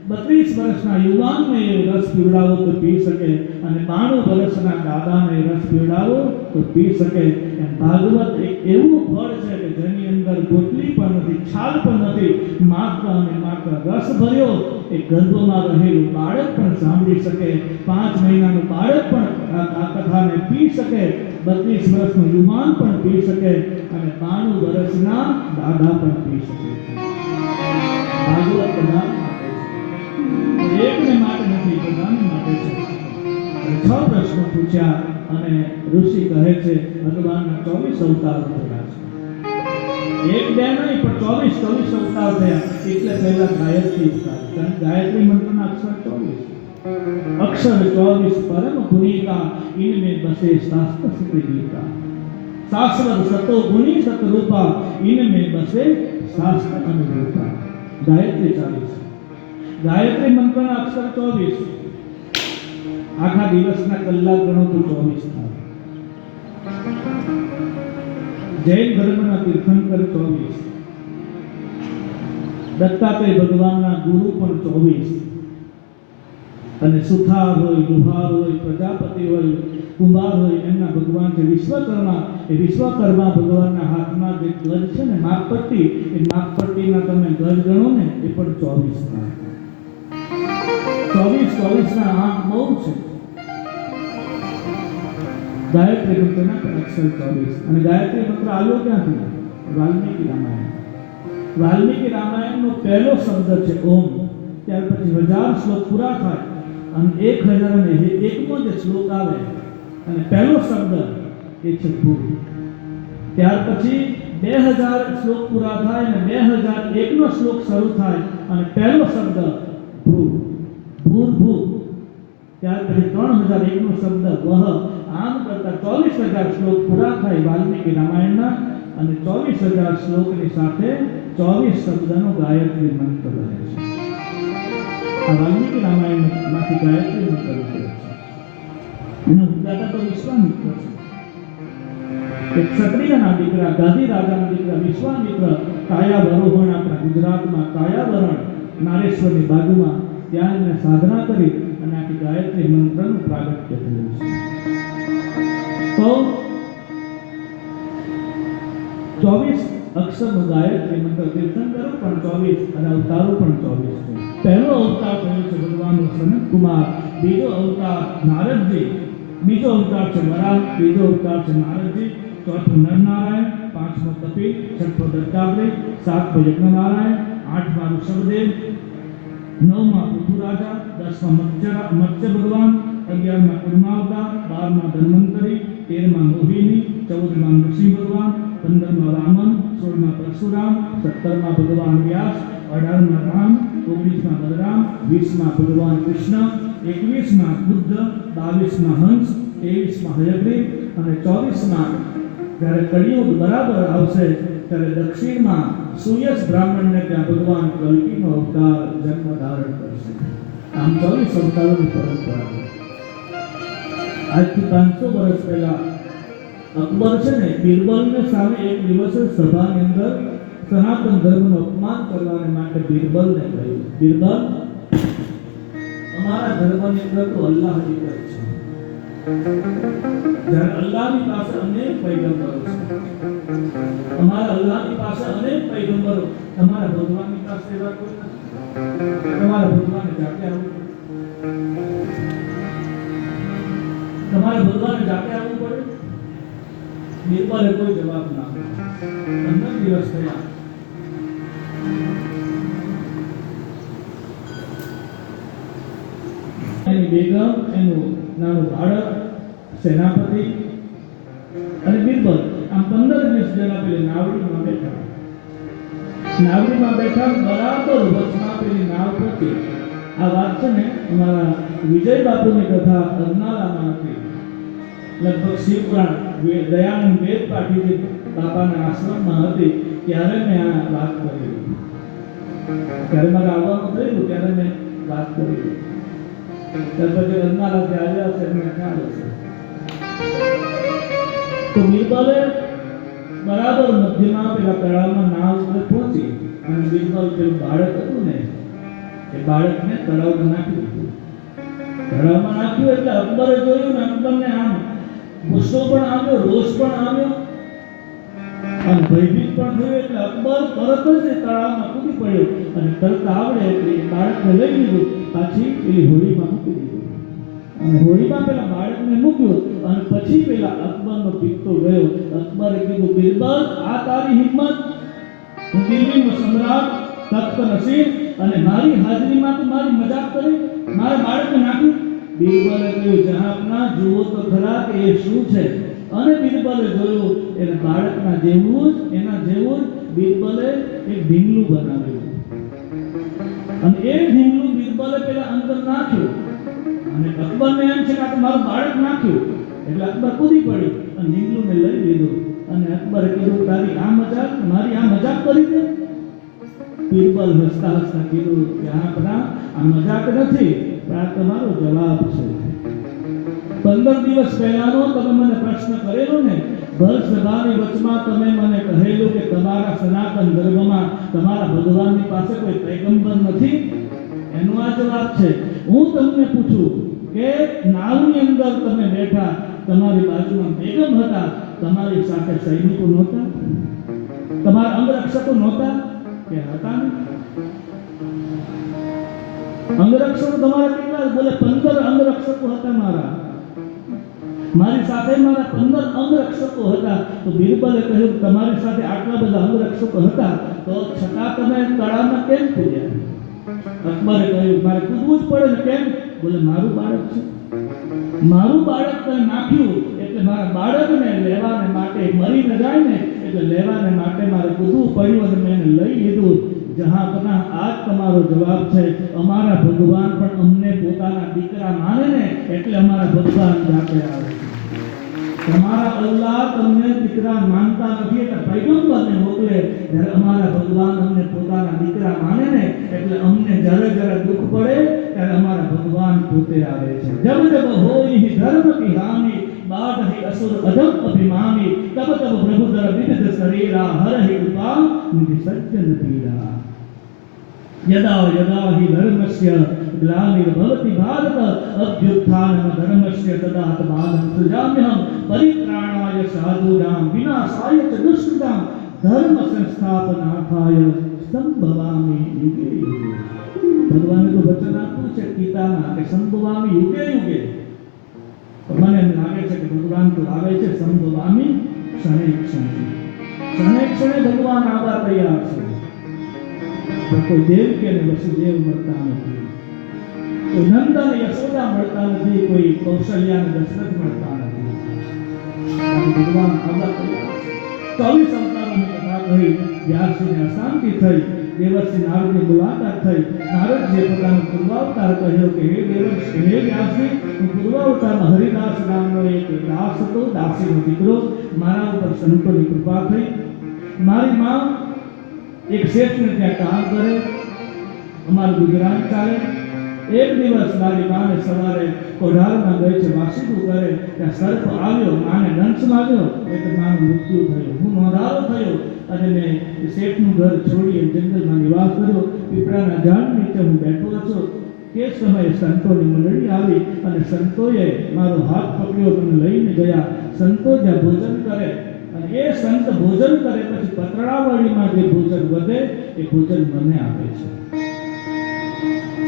32 વર્ષના યુવાનને એ રસ પીવડાવો તો પી શકે અને 92 વર્ષના દાદાને એ રસ પીવડાવો તો પી શકે. એમ ભાગવત એક એવું ફળ છે કે જેની અંદર ગોટલી પણ નથી, છાલ પણ નથી, માત્ર અને માત્ર રસ ભર્યો. એ ગર્ભમાં રહેલું બાળક પણ સાંભળી શકે, 5 મહિનાનું બાળક પણ આ કથાને પી શકે, 32 વર્ષનું યુવાન પણ પી શકે અને 92 વર્ષના દાદા પણ પી શકે. ભાગવત બધા એકને માટે નથી, બધાને માટે છે. 6 પ્રશ્નો પૂછ્યા અને ઋષિ કહે છે ભગવાનના 24 અવતાર થયા છે. એક બે નહીં પણ 24 અવતાર થયા. એટલે પહેલા ગાયત્રી ઉતારી, કારણ ગાયત્રી મંત્રના અક્ષર 24. અક્ષર 24 પરમ પુનીતા ઇનમે બસે શાસ્ત્ર સુતિ ગીતા. શાસ્ત્ર સતો ગુણી સત રૂપા ઇનમે બસે શાસ્ત્ર અનુરૂપા. ગાયત્રી 40. ગાયત્રી મંત્રના અક્ષર 24. આખા દિવસના કલાક ગણો તો 24 થાય. જૈન ધર્મના તીર્થંકર 24. દત્તાત્રેય ભગવાનના ગુરુ પણ 24. અને સુથાર હોય, લુહાર હોય, પ્રજાપતિ હોય, કુંભાર હોય, એમના ભગવાન છે વિશ્વકર્મા. એ વિશ્વકર્મા ભગવાનના હાથમાં જે ગજ છે ને માપપટ્ટી, એ માપપટ્ટીના તમે ગજ ગણો ને એ પણ 24 થાય. 24 ના આંક બહુ છે. ગાયત્રી મંત્રના અક્ષર 24. અને ગાયત્રી મંત્ર આવ્યો ક્યાંથી? વાલ્મીકી રામાયણ. વાલ્મીકી રામાયણનો પહેલો શબ્દ છે ઓમ. ત્યાર પછી 1000 શ્લોક પૂરા થાય અને 1001મો જે શ્લોક આવે અને પહેલો શબ્દ એ છે ભૂ. ત્યાર પછી 2000 શ્લોક પૂરા થાય અને 2001નો શ્લોક શરૂ થાય અને પહેલો શબ્દ ભૂ ભૂ ત્યાર પછી 3001નો શબ્દ વહ. આમ કરતા 24000 શ્લોક પૂરા થાય વાલ્મીકી રામાયણના અને 24000 શ્લોકની સાથે 24 શબ્દનો ગાયત્રી મંત્ર બને છે. આ વાલ્મીકી રામાયણમાંથી ગાયત્રી મંત્ર બને છે. એનો ઉદ્ગાતા તો વિશ્વામિત્ર છે. એક ક્ષત્રિયના દીકરા, ગાદી રાજાના દીકરા વિશ્વામિત્ર કાયાવરોહણ આપણા ગુજરાતમાં કાયાવરણ નારેશ્વરની બાજુમાં ત્યાં એમને સાધના કરી અને આખી ગાયત્રી મંત્રનું પ્રાગટ્ય થયું છે. તો 24 અક્ષરનું ગાયત્રી મંત્ર તીર્થંકરો પણ 24 અને અવતારો પણ 24 છે. પહેલો અવતાર થયો છે ભગવાન સનત કુમાર, બીજો અવતાર નારદજી, બીજો અવતાર છે વરાહ, ત્રીજો અવતાર છે નારદજી, ચોથો નરનારાયણ, પાંચમો કપિલ, છઠ્ઠો દત્તાત્રેય, સાતમો યજ્ઞનારાયણ, આઠમા ઋષભદેવ, નવમા પૃથુરાજા, દસમા મત્સ્ય ભગવાન, 11મા કુર્માવતાર, 12મા ધન્વંતરી, 13મા મોહિની, 14મા નૃસિંહ ભગવાન, 15મા વામન, 16મા પરશુરામ, 17મા ભગવાન વ્યાસ, 18મા રામ, 19મા બલરામ, 20મા ભગવાન કૃષ્ણ, 21મા બુદ્ધ, 22મા હંસ, 23મા હયગ્રીવ અને 24મા જ્યારે કળિયુગ બરાબર આવશે ત્યારે દક્ષિણમાં સુયસ બ્રાહ્મણને ત્યાં ભગવાન કલ્કીનો અવતાર જન્મ ધારણ કરશે. આમ 24 અવતારોની પરંપરા. આજથી 500 વર્ષ પહેલા અકબર છે ને બિરબલને સામે એક દિવસે સભાની અંદર સનાતન ધર્મનું અપમાન કરવાને માટે બિરબલને કહ્યું, બિરબલ, અમારા ધર્મની અંદર તો અલ્લાહ જ છે. જ્યારે અલ્લાહની પાસે અનેક પૈગંબરો છે, અમારા અલ્લાહની પાસે અનેક પૈગંબરો, તમારા ભગવાનની પાસે એવા કોઈ નથી. તમારા ભગવાનને જાતે આવવું પડે, તમારા ભગવાનને જાતે આવવું પડે. બિરબલે કોઈ જવાબ ના આપ્યો. 15 દિવસ થયા. એની બેગમ, એનું નાનું બાળક, સેનાપતિ અને બિરબલ આમ 15-20 જણા પેલી નાવડીમાં બેઠા. નાવડીમાં બેઠા બરાબર વચમાં પેલી નાવ પહોંચી. આ વાત છે ને અમારા વિજય બાપુની કથા અરનાળામાં હતી. લગભગ શિવપુરાણ દયાનંદ વેદ પાટીજી બાપાના આશ્રમમાં હતી ત્યારે મેં આ વાત કરી. ત્યારે મારે આવવાનું થયું ત્યારે મેં વાત કરી. ત્યાર પછી અરનાળાથી આવ્યા હશે એમને ખ્યાલ હશે. તો બિરબલે બરાબર મધ્યમાં પેલા તળાવમાં નાવ ઉપર પહોંચી અને બિરબલ પેલું બાળક હતું ને એ બાળકને તળાવમાં નાખી દીધું. તળાવમાં નાખ્યું એટલે અકબરે જોયું ને અકબરને આમ ગુસ્સો પણ આવ્યો, રોષ પણ આવ્યો અને ભયભીત પણ થયો. એટલે અકબર તરત જ તળાવમાં કૂદી પડ્યો અને તરત આવડે એટલે બાળકને લઈ લીધું, પાછી પેલી હોળીમાં મૂકી દીધું અને હોળીમાં પેલા બાળકને મૂક્યું અને પછી પેલા અકબરનો પિત્તો ગયો. અકબરે કીધું, બિરબલ, આ તારી હિંમત? હું દિલ્હીનો સમ્રાટ, તખ્ત નસીબ અને મારી હાજરીમાં તું મારી મજાક કરી, મારા બાળકને નાખ્યું? બિરબલે કહ્યું, જહાંપના, જુઓ તો ખરા કે એ શું છે. અને બિરબલે જોયું એના બાળકના જેવું જ, એના જેવું જ બિરબલે એક ઢીંગલું બનાવ્યું અને એ ઢીંગલું બિરબલે પેલા અંદર નાખ્યું અને અકબરને એમ છે કે આ તો મારું બાળક નાખ્યું. એટલે અકબર કૂદી પડ્યું અને ઢીંગલુંને લઈ લીધું અને અકબરે કીધું, તારી આ મજાક, મારી આ મજાક કરી દે. બિરબલ હસતા હસતા કીધું કે આ મજાક નથી, પણ આ તમારો જવાબ છે. 15 દિવસ પહેલાનો તમે મને પ્રશ્ન કરેલો ને, ભર સભાની વચમાં તમે મને કહેલું કે તમારા સનાતન ધર્મમાં તમારા ભગવાનની પાસે કોઈ પૈગંબર નથી, એનો આ જવાબ છે. હું તમને પૂછું કે નાવની અંદર તમે બેઠા, તમારી બાજુમાં બેગમ હતા, તમારી સાથે સૈનિકો નહોતા, તમારા અંગરક્ષકો નહોતા કે હતા? અંગરક્ષકો તમારા કેટલા? બોલે 15 અંગરક્ષકો હતા મારા, મારી સાથે મારા 15 અંગરક્ષકો હતા. તો બિરબલે કહ્યું, તમારી સાથે આટલા બધા અંગરક્ષકો હતા તો છતાં તમે તળાવમાં કેમ કૂદ્યા? અકબરે કહ્યું, મારે કૂદવું જ પડે ને. કેમ? બોલે, મારું બાળક છે, મારું બાળક તમે નાખ્યું એટલે મારા બાળકને લેવાને માટે માટે મરી ન જાય ને એટલે લેવાને માટે મારે કૂદવું પડ્યું અને મેં એને લઈ લીધું. જહાંપના આ જ તમારો જવાબ છે. અમારા ભગવાન પણ અમને પોતાના દીકરા માને ને એટલે અમારા ભગવાન જાતે આવે છે. તમારા અલ્લાહ તમને દીકરા માનતા નથી એટલે પૈગંબરને મોકલે. જ્યારે અમારા ભગવાન અમને પોતાના દીકરા માને ને એટલે અમને જ્યારે દુઃખ પડે ત્યારે અમારા ભગવાન પોતે આવે છે. જબ જબ હોઈ ધર્મ કી હાનિ બાદ હી અસુર અધમ અભિમાની તબ તબ પ્રભુ દર વિવિધ શરીરા હર હી કૃપા નિધિ સજ્જન પીડા. यदा यदा हि धर्मस्य ग्लानिर्भवति भारत अभ्युत्थानं धर्मस्य तदात्मानं सृजाम्यहं परित्राणाय साधूनां विनाशाय च दुष्कृतां धर्म संस्थापनार्थाय संभवामि युगे युगे. ભગવાને તો વચન આપ્યું છે ગીતામાં કે સંભવામી યુગે યુગે. મને એમ લાગે છે કે ભગવાન તો આવે છે સંભવામી ક્ષણે ક્ષણે ભગવાન આવવા તૈયાર છે. કોઈ દેવકી અને વસુદેવ મળતા નથી, કોઈ નંદ અને યશોદા મળતા નથી, કોઈ કૌશલ્યા અને દશરથ મળતા નથી. ભગવાન આવવા તૈયાર છે. 24 અવતારોની કથા કહી. વ્યાસજીને અશાંતિ થઈ. દેવર્ષિ નારદની મુલાકાત થઈ. નારદજીએ પોતાનો પૂર્વાવતાર કહ્યો કે હે દેવર્ષિ, હે વ્યાસજી, હું પૂર્વાવતારમાં હરિદાસ નામનો એક દાસ હતો, દાસીનો દીકરો. મારા ઉપર સંતોની કૃપા થઈ. મારી માં એક શેઠને ત્યાં કામ કરે, અમારું ગુજરાન ચાલે. એક દિવસ મારી માને સવારે કોઢારમાં ગઈ છે, વાસીદું કરે, ત્યાં સર્પ આવ્યો, માને દંશ માર્યો એટલે માનું મૃત્યુ થયું. હું નોંધારો થયો અને મેં શેઠનું ઘર છોડી જંગલમાં નિવાસ કર્યો. પીપળાના ઝાડ નીચે હું બેઠો હતો. તે સમયે સંતોની મંડળી આવી અને સંતોએ મારો હાથ પકડ્યો, મને લઈને ગયા. સંતો જ્યાં ભોજન કરે અને એ સંત ભોજન કરે પછી પતરાવળીમાં જે ભોજન વધે એ ભોજન મને આપે છે.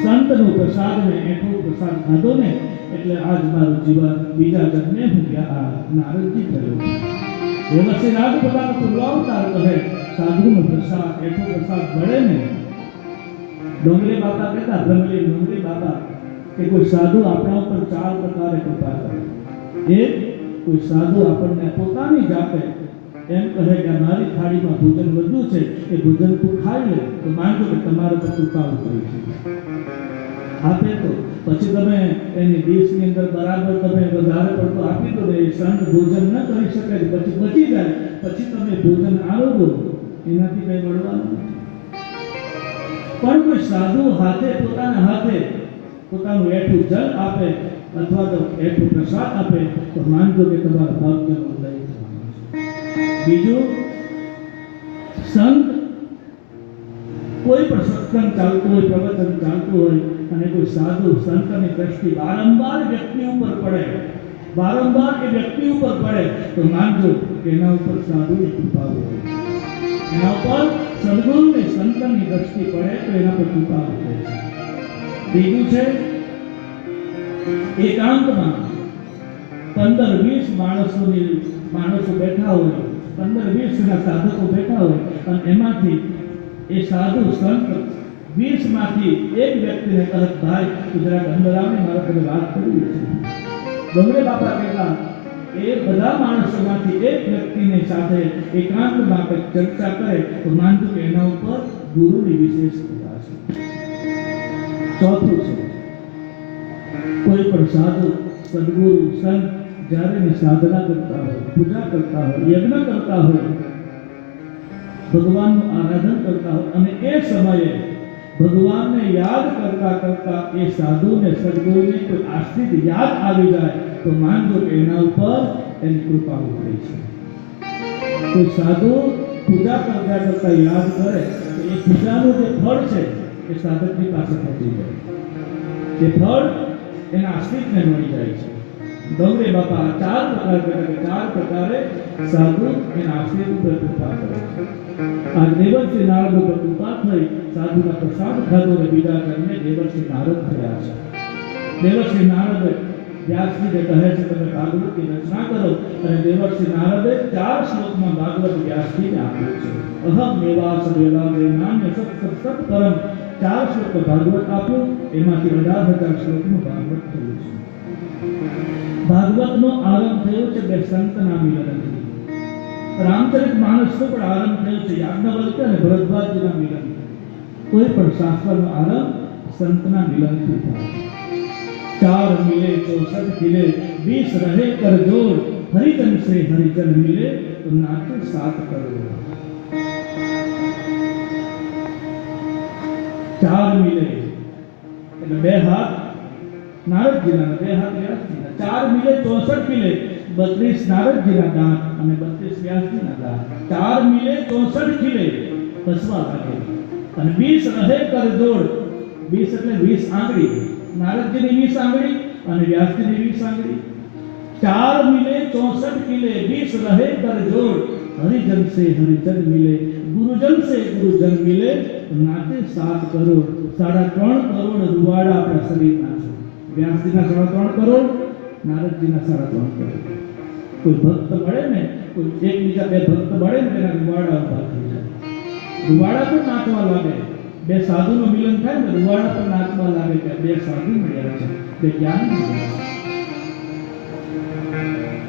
સંતનો પ્રસાદ ને એઠો પ્રસાદ ખાધો ને એટલે આજ મારું જીવન બીજા જન્મે હું નારદજી થયો. દેવર્ષિ નારદ પોતાનો પૂર્વાવતાર કહે, સાધુનો પ્રસાદ એઠો પ્રસાદ મળે ને. ડોંગરે બાપા કહેતા, ડોંગરે બાપા કે કોઈ સાધુ આપણા ઉપર 4 પ્રકારે કૃપા કરે. એક, કોઈ સાધુ આપણને પોતાની જાતે એમ કહે કે મારી થાળીમાં ભોજન વધ્યું છે, એ ભોજન તું ખાઈ લે તો માનજો કે તમારા પર કૃપા ઉતરી છે. આપે તો પછી તમે એની ડીશની અંદર બરાબર તમે વધારે પડતું આપી દો ને એ સંત ભોજન ન કરી શકે, પછી બચી જાય, પછી તમે ભોજન આરોગો, એનાથી કઈ મળવાનું નથી. પણ કોઈ સાધુ પોતાના હાથે પોતાનું એઠું જલ આપે અથવા તો એઠું પ્રસાદ આપે તો માનજો કે તમારા ભાગ્યનો ઉદય થવાનો છે. બીજું, સંત કોઈ પણ સત્સંગ ચાલતું હોય, પ્રવચન ચાલતું હોય અને કોઈ સાધુ સંતની દ્રષ્ટિ વારંવાર વ્યક્તિ ઉપર પડે, વારંવાર એ વ્યક્તિ ઉપર પડે તો માનજો કે એના ઉપર સાધુની કૃપા હોય, એના ઉપર સદગુરુની સંતની દ્રષ્ટિ પડે તો એના પર કૃપા હોય છે. બીજું છે, એકાંતમાં 15-20 માણસો બેઠા હોય, 15-20 સાધકો બેઠા હોય અને એમાંથી એ સાધુ સંત 20 માંથી એક વ્યક્તિને કહે, ભાઈ ગુજરાત અંદર આવીને મારા સાથે વાત કરવી છે. ડોંગરે બાપા કહેતા, એ બધા માણસોમાંથી એક વ્યક્તિની સાથે એકાંતમાં કંઈક ચર્ચા કરે તો માનતું કે એના ઉપર ગુરુની વિશેષ કૃપા છે. ચોથું છે, કોઈ પણ સાધુ સદગુરુ સંત જ્યારે એની સાધના કરતા હોય, પૂજા કરતા હોય, યજ્ઞ કરતા હોય, ભગવાનનું આરાધન કરતા હોય અને એ સમયે ભગવાનને યાદ કરતા કરતા એ સાધુને સદગુરુને કોઈ આશ્રિત યાદ આવી જાય તો માનજો કે એના ઉપર એની કૃપા ઉતરી છે. કોઈ સાધુ પૂજા કરતા કરતા યાદ કરે તો એ પૂજાનું જે ફળ છે એ સાધકની પાસે પહોંચી જાય, એ ફળ એના આશ્રિતને મળી જાય છે. ડોંગરે બાપા 4 પ્રકારે સાધુ એના આશ્રિત ઉપર કૃપા કરે છે. આ દેવર્ષિ નારદ ઉપર કૃપા થઈ, સાધુના પ્રસાદ ખાધો અને બીજા જન્મે દેવર્ષિ નારદ થયા છે. દેવર્ષિ નારદ વ્યાસજીને કહે છે તમે ભાગવતની રચના કરો અને દેવર્ષિ નારદે 4 શ્લોકમાં ભાગવત વ્યાસજીને આપ્યું છે. અહમ મેવાસ વેલાદે નાન્ય સત સત પરમ 4 શ્લોક ભાગવત આપ્યું, એમાંથી 18,000 શ્લોકનું ભાગવત થયું છે. ભાગવતનો આરંભ થયો છે બે સંતના મિલનથી. રામચરિત માનસનો પણ આરંભ થયો છે યાજ્ઞવલ્ક્ય અને ભરદ્વાજના મિલન. કોઈ પણ શાસ્ત્રનો આરંભ સંતના મિલનથી થાય. 4 મિલે 64 ખિલે 20 રહે કર જોડ, હરિજન સે હરિજન મિલે તો નાચે 7 કરોડ. 4 મિલે એટલે 2 હાથ નારદજીના, 2 હાથ વ્યાસજીના. 4 મિલે 64 ખિલે 32 નારદજીના દાંત અને 32 વ્યાસજીના દાંત. 4 મિલે 64 ખિલે હસવા લાગે અને 20 રહે કર જોડ. 20 એટલે 20 આંગળી, નારદજીની 20 આંગળી અને વ્યાસજીની 20 આંગળી. 4 મિલે 64 ખિલે 20 રહે કર જોડ, હરિજન સે હરિજન મિલે ગુરુજન સે ગુરુજન મિલે નાચે 7 કરોડ. 3.5 કરોડ રૂવાડા આપણા શરીરના છે. વ્યાસજીના 3.5 કરોડ, નારદજીના 3.5 કરોડ. કોઈ ભક્ત મળે ને, કોઈ એક બીજા 2 ભક્ત મળે ને તેના રૂવાડા ઉભા થઈ જાય. રૂવાડા પણ નાચવા લાગે. 2 સાધુનું મિલન થાય ને રૂવાડા પણ નાચવા લાગે કે 2 સાધુ મળ્યા છે, 2 જ્ઞાની મળ્યા છે.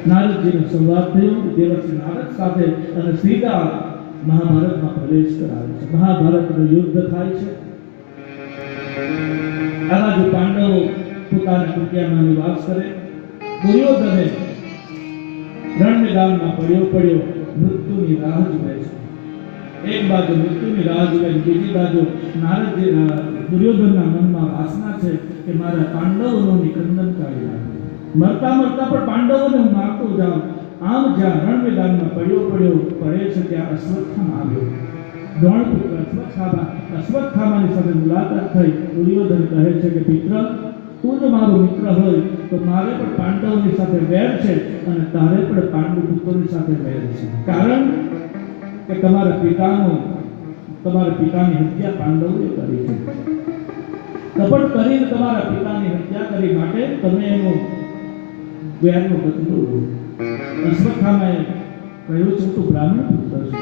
નારદજીનો સંવાદ થયો દેવર્ષિ નારદ સાથે અને સીધા મહાભારતમાં પ્રવેશ કરાવે છે. મહાભારતનું યુદ્ધ થાય છે. આ બાજુ પાંડવો પોતાના કુટિયામાં નિવાસ કરે. દુર્યોધને રણ મેદાનમાં પડ્યો મૃત્યુની રાહ જુએ છે. એક બાજુ મૃત્યુની રાહ જુએ, બીજી બાજુ નારદજી દુર્યોધનના મનમાં વાસના છે કે મારા પાંડવોનું નિકંદન કાઢી નાખે. મરતા પણ પાંડવોને હું મારતો જાઉં. આમ જ્યાં રણ મેદાનમાં પડે છે ત્યાં અશ્વત્થામા આવ્યો. દ્રોણપુત્ર અશ્વત્થામાની સાથે મુલાકાત થઈ. દુર્યોધન કહે છે કે પિત્ર, તું જો મારો મિત્ર હોય તો મારે પણ પાંડવોની સાથે વેર છે અને તારે પણ પાંડુ પુત્રોની સાથે વેર છે. કારણ કે તમારા પિતાની હત્યા પાંડવોએ કરી છે. કપટ કરીને તમારા પિતાની હત્યા કરી માટે તમે એનો વેરનો બદલો લો. અશ્વત્થામાએ કહ્યું છે તું બ્રાહ્મણ પુત્ર છે.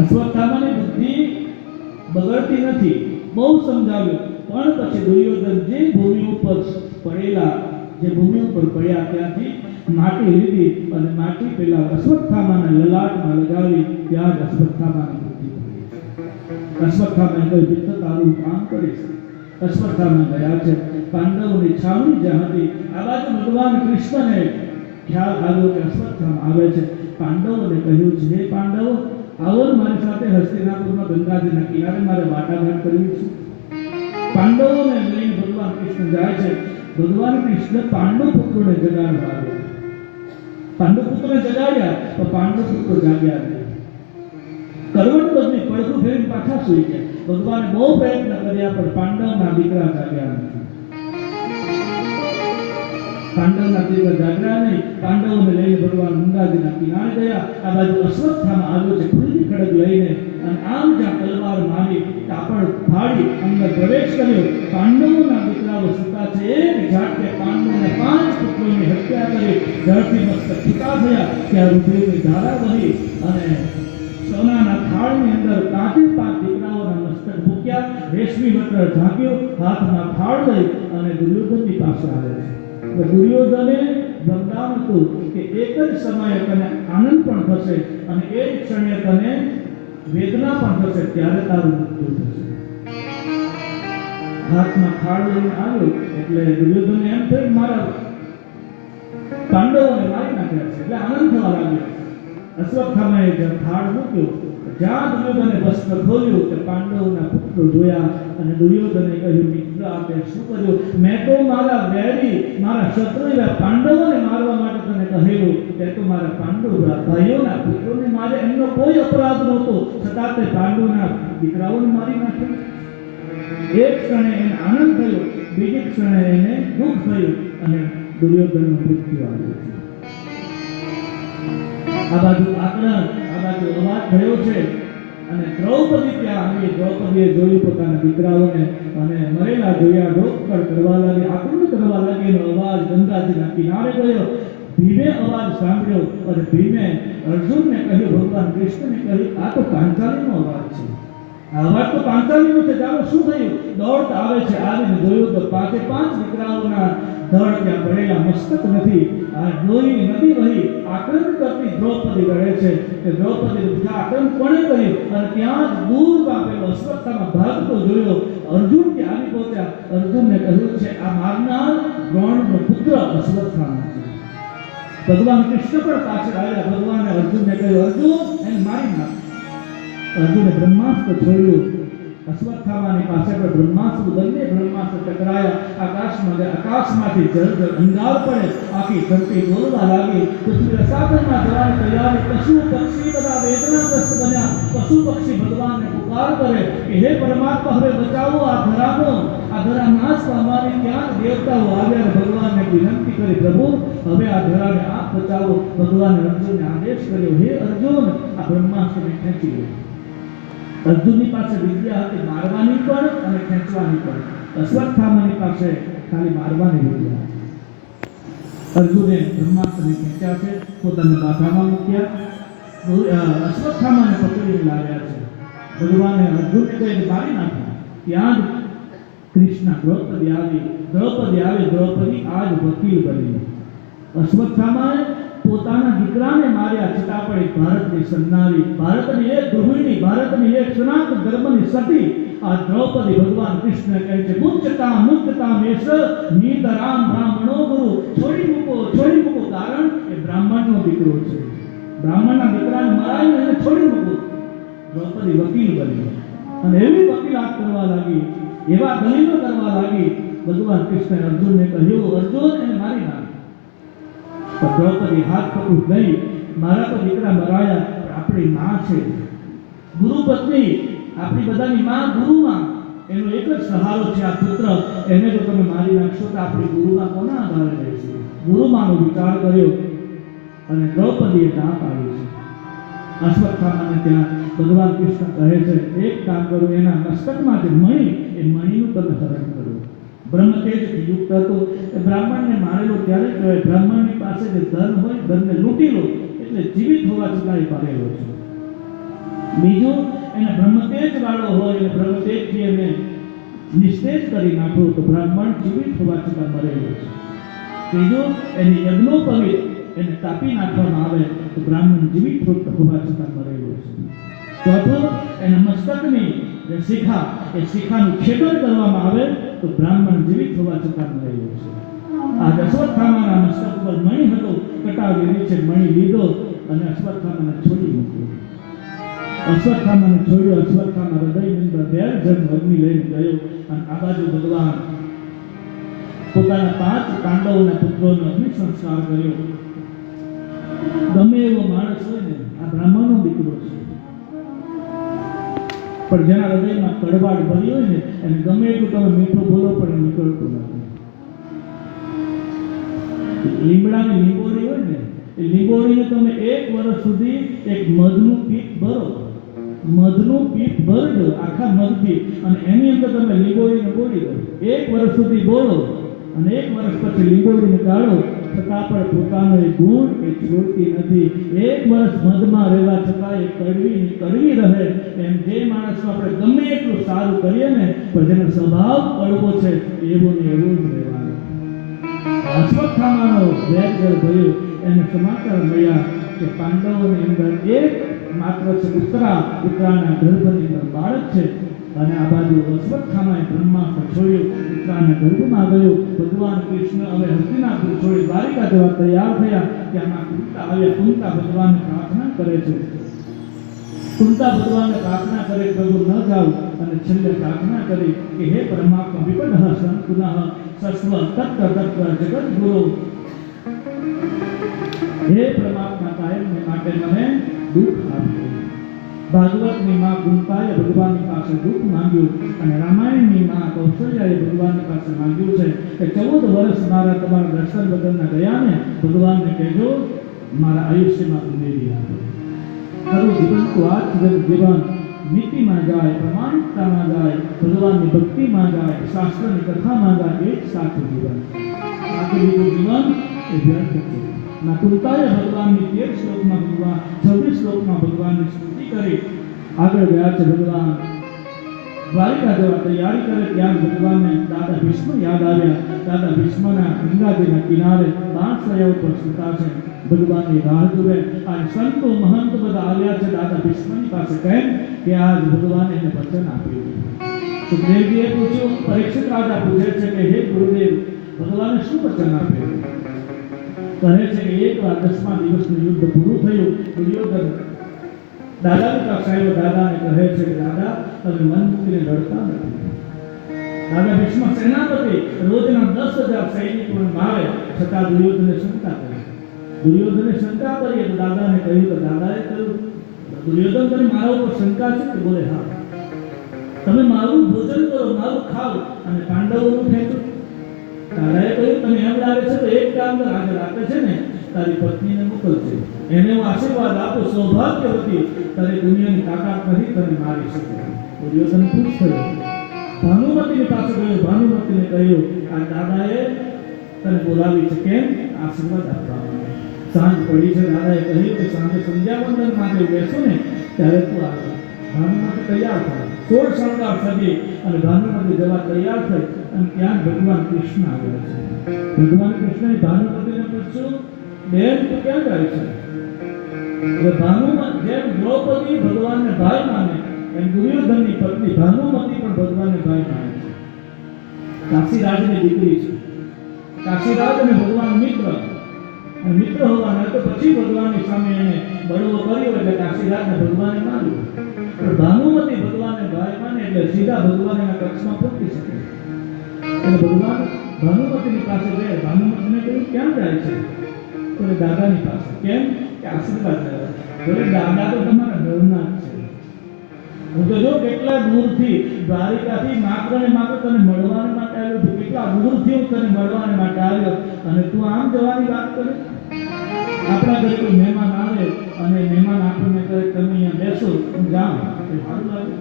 અશ્વત્થામાની બુદ્ધિ બગડતી નથી, બહુ સમજાવ્યું, પણ પછી દુર્યોધન જે ભૂમિ ઉપર પડ્યા ત્યાંથી માટી લીધી અને માટી પેલા અશ્વત્થામાના લલાટમાં લગાવી. ત્યાં જ અશ્વત્થામાની બુદ્ધિ પડી. અશ્વત્થામાએ કહ્યું પિતા તારું કામ કરીશ. અશ્વત્થામા ગયા છે. પાંડવોની છાવણી જ્યાં હતી આ બાજુ ભગવાન કૃષ્ણને ખ્યાલ આવ્યો કે અશ્વત્થામા આવે છે. પાંડવોને કહ્યું છે હે પાંડવો, આવો મારી સાથે હસ્તિનાપુરમાં ગંગાજીના કિનારે મારે વાટાઘાટ કરવી છે. પાંડવોને લઈને ભગવાન કૃષ્ણ જાય છે. ભગવાન કૃષ્ણ પાંડુ પુત્રોને જગાડવા આવ્યા. પાંડુ પુત્રોને જગાડ્યા તો પાંડુ પુત્રો જાગ્યા નહીં. કરવટ બદલી પડખું ફેરીને પાછા સૂઈ ગયા. ભગવાને બહુ પ્રયત્ન કર્યા પણ પાંડવના દીકરા જાગ્યા નહીં. પાંડવોને લઈને ભગવાન ગંગાજીના કિનારે ગયા. આ બાજુ અશ્વત્થામા આવ્યો છે ખુલ્લી ખડગ લઈને અને આમ જ્યાં તલવાર મારી કાપડ ફાડી અંદર પ્રવેશ કર્યો. પાંડવોના દીકરાઓ સૂતા છે. એક ઝાટકે પાંડવોના 5 પુત્રોની હત્યા કરી ધરતી મસ્તક છૂટા થયા. ત્યાં રુધિરની ધારા વહી અને સોનાના થાળની અંદર 5 દીકરાઓના મસ્તક મૂક્યા. રેશમી વસ્ત્ર ઢાંક્યો, હાથમાં થાળ લઈ અને દુર્યોધનની પાસે આવે છે. દુર્યોધને વરદાન હતું કે એક જ સમયે તને આનંદ પણ થશે અને એ જ ક્ષણે તને વેદના પણ થશે, ત્યારે તારું મૃત્યુ થશે. હાથમાં થાળ લઈને આવ્યો એટલે દુર્યોધનને એમ થયું મારા પાંડવોને મારી નાખ્યા છે એટલે આનંદ થવા લાગ્યો. અશ્વત્થામાએ જ્યાં થાળ મૂક્યો, જ્યાં દુર્યોધને વસ્ત્ર ખોલ્યું તે પાંડવોના પુત્રો જોયા અને દુર્યોધને કહ્યું મિત્ર આપે શું કર્યું? મેં તો મારા વેરી મારા શત્રુ એવા પાંડવોને મારવા માટે તને કહેલું. તે તો મારા પાંડવ ભાઈઓના પુત્રોને મારે એમનો કોઈ અપરાધ નહોતો, છતાં તે પાંડવોના દીકરાઓને મારી નાખ્યો. એક ક્ષણે એને આનંદ થયો, બીજી ક્ષણે એને દુઃખ થયું અને દુર્યોધનનું મૃત્યુ આવ્યું. આ બાજુ આક્રમણ, આ બાજુ અવાજ થયો છે અને દ્રૌપદી ત્યાં આવી. દ્રૌપદીએ જોયું પોતાના દીકરાઓને અને મરેલા જોયા. ડોકર કરવા લાગી, આક્રમણ કરવા લાગી. એનો અવાજ ગંગાજીના કિનારે ગયો. ભીમે અવાજ સાંભળ્યો અને ભીમે અર્જુનને કહ્યું, ભગવાન કૃષ્ણને કહ્યું આ તો પાંચાલીનો અવાજ છે. આ અવાજ તો પાંચાલીનો છે. ચાલો શું થયું? દોડતા આવે છે. આવીને જોયું તો 5 દીકરાઓના ધડ ત્યાં પડેલા, મસ્તક નથી. આ લોહીની નદી વહી આક્રમણ કરતી દ્રૌપદી રહે છે કે દ્રૌપદી આક્રમણ કોણે કર્યું અને ત્યાં જ દૂરમાં પેલો અશ્વત્થામા ભાગતો જોયો. અર્જુન કે આવી પહોંચ્યા. અર્જુનને કહ્યું છે આ મારનાર દ્રોણનો પુત્ર અશ્વત્થામા છે. ભગવાન કૃષ્ણ પણ પાછળ આવ્યા. ભગવાને અર્જુનને કહ્યું અર્જુન એને મારી નાખ. અર્જુને બ્રહ્માસ્ત્ર છોડ્યું. અશ્વત્થામાની પાસે પર બ્રહ્માસ્ત્ર બંને બ્રહ્માસ્ત્ર ટકરાયા. આકાશમાંથી જળ અંગાર પડે. આખી ધરતી બોલવા લાગી. પૃથ્વી રસાતળમાં જવાની તૈયારી. પશુ પક્ષી બધા વેદનાગ્રસ્ત બન્યા. પશુ પક્ષી ભગવાનને પુકાર કરે કે હે પરમાત્મા હવે બચાવો આ ધરાનો. આ ધરા નાશ પામવાની. ત્યાં દેવતાઓ આવ્યા અને ભગવાનને વિનંતી કરી પ્રભુ હવે આ ધરાને આપ બચાવો. ભગવાને અર્જુનને આદેશ કર્યો હે અર્જુન આ બ્રહ્માસ્ત્રને ખેંચી લે. અર્જુનની પાસે વિદ્યા હતી મારવાની પણ અને ખેંચવાની પણ. અશ્વત્થામાની પાસે ખાલી મારવાની વિદ્યા. અર્જુને બ્રહ્માસ્ત્રને ખેંચ્યા છે, પોતાના બાધામાં મૂક્યા. અશ્વત્થામાને પકડીને લાવ્યા છે. ભગવાને અર્જુનને કહીને મારી નાખ્યા. ત્યાં જ કૃષ્ણ દ્રૌપદી આવી. દ્રૌપદી આજ વકીલ બની. અશ્વત્થામાએ પોતાના દીકરાને માર્યા છતાં પણ એક ભારતની સન્નારી, ભારતની એક ગૃહિણી, ભારતની એક સનાતન ધર્મની સતી આ દ્રૌપદી ભગવાન કૃષ્ણ કહે છે મુક્તતા મેષ નીતરામ બ્રાહ્મણો ગુરુ. છોડી મૂકો કારણ એ બ્રાહ્મણનો દીકરો છે. બ્રાહ્મણના દીકરાને મરાયું એને છોડી મૂકો. દ્રૌપદી વકીલ બની અને એવી વકીલાત કરવા લાગી, એવા દલીલો કરવા લાગી. ભગવાન કૃષ્ણએ અર્જુનને કહ્યું અર્જુન એને મારી નાખ. દ્રૌપદી હાથ પકડી ગઈ. મારા તો દીકરા મરાયા આપણી માં છે, ગુરુ પત્ની, આપણી બધાની માં ગુરુમાં. એનો એક જ સહારો છે આ પુત્ર. એને જો તમે મારી નાખશો તો આપણી ગુરુમાં કોના આધારે રહેશે? ગુરુમાંનો વિચાર કર્યો અને દ્રૌપદીએ ના પાડી છે. અશ્વત્થામાને ત્યાં ભગવાન કૃષ્ણ કહે છે એક કામ કરો, એના મસ્તકમાં જે મણિ એ મણિનું તમે હરણ કરો. બ્રહ્મતેજથી યુક્ત હતો. એ બ્રાહ્મણને મારેલો ત્યારે કહેવાય બ્રાહ્મણની પાસે જે ધન હોય ધનને લૂંટી લો એટલે જીવિત હોવા છતાં એ પારેલો છે. બીજું એને બ્રહ્મતેજ વાળો હોય અને બ્રહ્મતેજથી એને નિસ્તેજ કરી નાખો તો બ્રાહ્મણ જીવિત હોવા છતાં મરેલો છે. ત્રીજું એની યજ્ઞોપવિત એને કાપી નાખવામાં આવે તો બ્રાહ્મણ જીવિત હોવા છતાં મરેલો છે. ચોથું એના મસ્તકની જે શિખા એ શિખાનું છેદન કરવામાં આવે તો બ્રાહ્મણ જીવિત હોવા છતાં મરેલો છે. આ અશ્વત્થામાના મસ્તક પર મણિ હતો, કટાવી નીચે મણિ લીધો અને અશ્વત્થામાને છોડી મૂક્યો. અશ્વત્થામાને છોડ્યો. અશ્વત્થામા હૃદયની અંદર 12 જણ અગ્નિ લઈને ગયો અને આ બાજુ ભગવાન પોતાના 5 પાંડવોના પુત્રોનો અગ્નિ સંસ્કાર કર્યો. ગમે એવો માણસ હોય ને આ બ્રાહ્મણનો દીકરો છે, પણ જેના હૃદયમાં કડવાડ ભરી હોય ને એને ગમે એટલું તમે મીઠું બોલો પણ નીકળતું નથી. લીમડાની લીંબોડી હોય ને એ લીંબોડીને તમે 1 વર્ષ સુધી એક મધનું પીપ ભરજો આખા મધથી અને એની અંદર તમે લીંબોડીને બોળી દો. 1 વર્ષ સુધી બોલો અને 1 વર્ષ પછી લીંબોડીને કાઢો છતાં પણ પોતાનો એ ગુણ એ છોડતી નથી. 1 વર્ષ મધમાં રહેવા છતાં એ કડવી રહે. એમ જે માણસનું આપણે ગમે એટલું સારું કરીએ ને પણ જેનો સ્વભાવ કડવો છે એવું ને એવું જ રહેવાનું. અશ્વત્થામાનો વેર ભર્યો. એને સમાચાર મળ્યા કે પાંડવોની અંદર એક માત્ર છે ઉત્તરાના ગર્ભની અંદર બાળક છે અને આ બાજુ અશ્વત્થામાએ બ્રહ્માસ્ત્ર છોડ્યું. ઉત્તરાના ગર્ભમાં ગયો. ભગવાન કૃષ્ણ હવે હસ્તિનાપુર છોડી દ્વારિકા જવા તૈયાર થયા. ત્યાંમાં કુંતા આવ્યા. કુંતા ભગવાનને પ્રાર્થના કરે છે. કુંતા ભગવાનને પ્રાર્થના કરે પ્રભુ ન જાઓ અને છેલ્લે પ્રાર્થના કરી કે હે પરમાત્મા વિપદ સન પુનઃ સસ્વ તત્વ જગદગુરુ. હે પરમાત્મા કાયમને માટે મને દુઃખ આપજો. ભાગવતની માં કુંતાએ ભગવાનની પાસે દુઃખ માંગ્યું અને રામાયણની માં કૌશલ્યાએ ભગવાનની પાસે માંગ્યું છે કે 14 વર્ષ મારા તમારા દર્શન વગરના ગયા ને ભગવાનને કહેજો મારા આયુષ્યમાં ઉમેરી આપો. ખરું જીવન તો આ જીવન નીતિમાં જાય, પ્રમાણિકતામાં જાય, ભગવાનની ભક્તિમાં જાય, શાસ્ત્રની કથામાં જાય, એ જ સાચું જીવન. બાકી બીજું જીવન એ વ્યર્થ છે. કુંતાએ ભગવાનની 13 શ્લોકમાં 26 શ્લોકમાં ભગવાનની સ્તુતિ કરી આગળ ગયા છે. ભગવાન દ્વારિકા જવા તૈયારી કરે ત્યાં ભગવાનને દાદા ભીષ્મ યાદ આવ્યા. દાદા ભીષ્મના ગંગાજીના કિનારે બાણસયા ઉપર સૂતા છે, ભગવાનની રાહ જુએ. અને સંતો મહંત બધા આવ્યા છે દાદા ભીષ્મની પાસે, કેમ કે આજ ભગવાને એને વચન આપ્યું. સુખદેવજીએ પૂછ્યું, પરીક્ષિત રાજા પૂછે છે કે હે ગુરુદેવ, ભગવાને શું વચન આપ્યું? કહે છે કે એકવાર 10મા દિવસનું યુદ્ધ પૂરું થયું. દુર્યોધન દાદાની પાસે આવ્યો, દાદાને કહે છે કે દાદા તમે મન મૂકીને લડતા નથી. દાદા ભીષ્મ સેનાપતિ રોજના 10,000 સૈનિકોને મારે, છતાં દુર્યોધને શંકા કરી. દુર્યોધને શંકા કરી તો દાદાને કહ્યું કે દાદાએ કહ્યું, દુર્યોધન તને મારા ઉપર શંકા છે? કે બોલે હા. તમે મારું ભોજન કરો, મારું ખાઓ અને પાંડવોનું ખેંચો. દાદાએ કહ્યું તમે એમ લાગે છે તો એક કામ કર, આજે રાતે છે ને તારી પત્નીને મોકલજે, એને હું આશીર્વાદ આપું, સૌભાગ્યવતી, તારી દુનિયાની તાકાત નથી તને મારી શકે. દુર્યોધન ખુશ થયો, ભાનુમતીની પાસે ગયો. ભાનુમતીને કહ્યું આ દાદાએ તને બોલાવી છે, કેમ? આશીર્વાદ આપવા માટે. સાંજ પડી છે, દાદાએ કહ્યું કે સાંજે સંધ્યાવંદન માટે બેસો ને ત્યારે તું આવે. ભાનુમતી તૈયાર થાય, 16 શણગાર સજી અને ભાનુમતી જવા તૈયાર થઈ અને ત્યાં ભગવાન કૃષ્ણ આવ્યા છે. ભગવાન કૃષ્ણએ ભાનુમતીને પૂછ્યું, બેન તું ક્યાં જાય છે? એટલે ભાનુમતી જેમ દ્રૌપદી ભગવાનને ભાઈ માને એમ દુર્યોધનની પત્ની ભાનુમતી પણ ભગવાનને ભાઈ માને છે. કાશીરાજની દીકરી છે. કાશીરાજ અને ભગવાન મિત્ર, અને મિત્ર હોવાના તો પછી ભગવાનની સામે એને બળવો કર્યો એટલે કાશીરાજને ભગવાને માર્યો. પણ ભાનુમતી ભગવાનને ભાઈ માને એટલે સીધા ભગવાનના કક્ષમાં પહોંચી શકે. એટલે ભગવાન ભાનુમતીની પાસે ગયા. ભાનુમતીને કહ્યું ક્યાં જાય છે? તો દાદાની પાસે. કેમ? કે આશીર્વાદ લેવા. બોલે દાદા તો તમારા ઘરના જ છે. હું તો જો કેટલા દૂરથી દ્વારિકાથી માત્ર ને માત્ર તને મળવાને માટે આવ્યો છું. કેટલા દૂરથી હું તને મળવાને માટે આવ્યો અને તું આમ જવાની વાત કરે. આપણા ઘરે કોઈ મહેમાન આવે અને મહેમાન આપણને કહે તમે અહીંયા બેસો, હું જાઉં, એ સારું લાગે?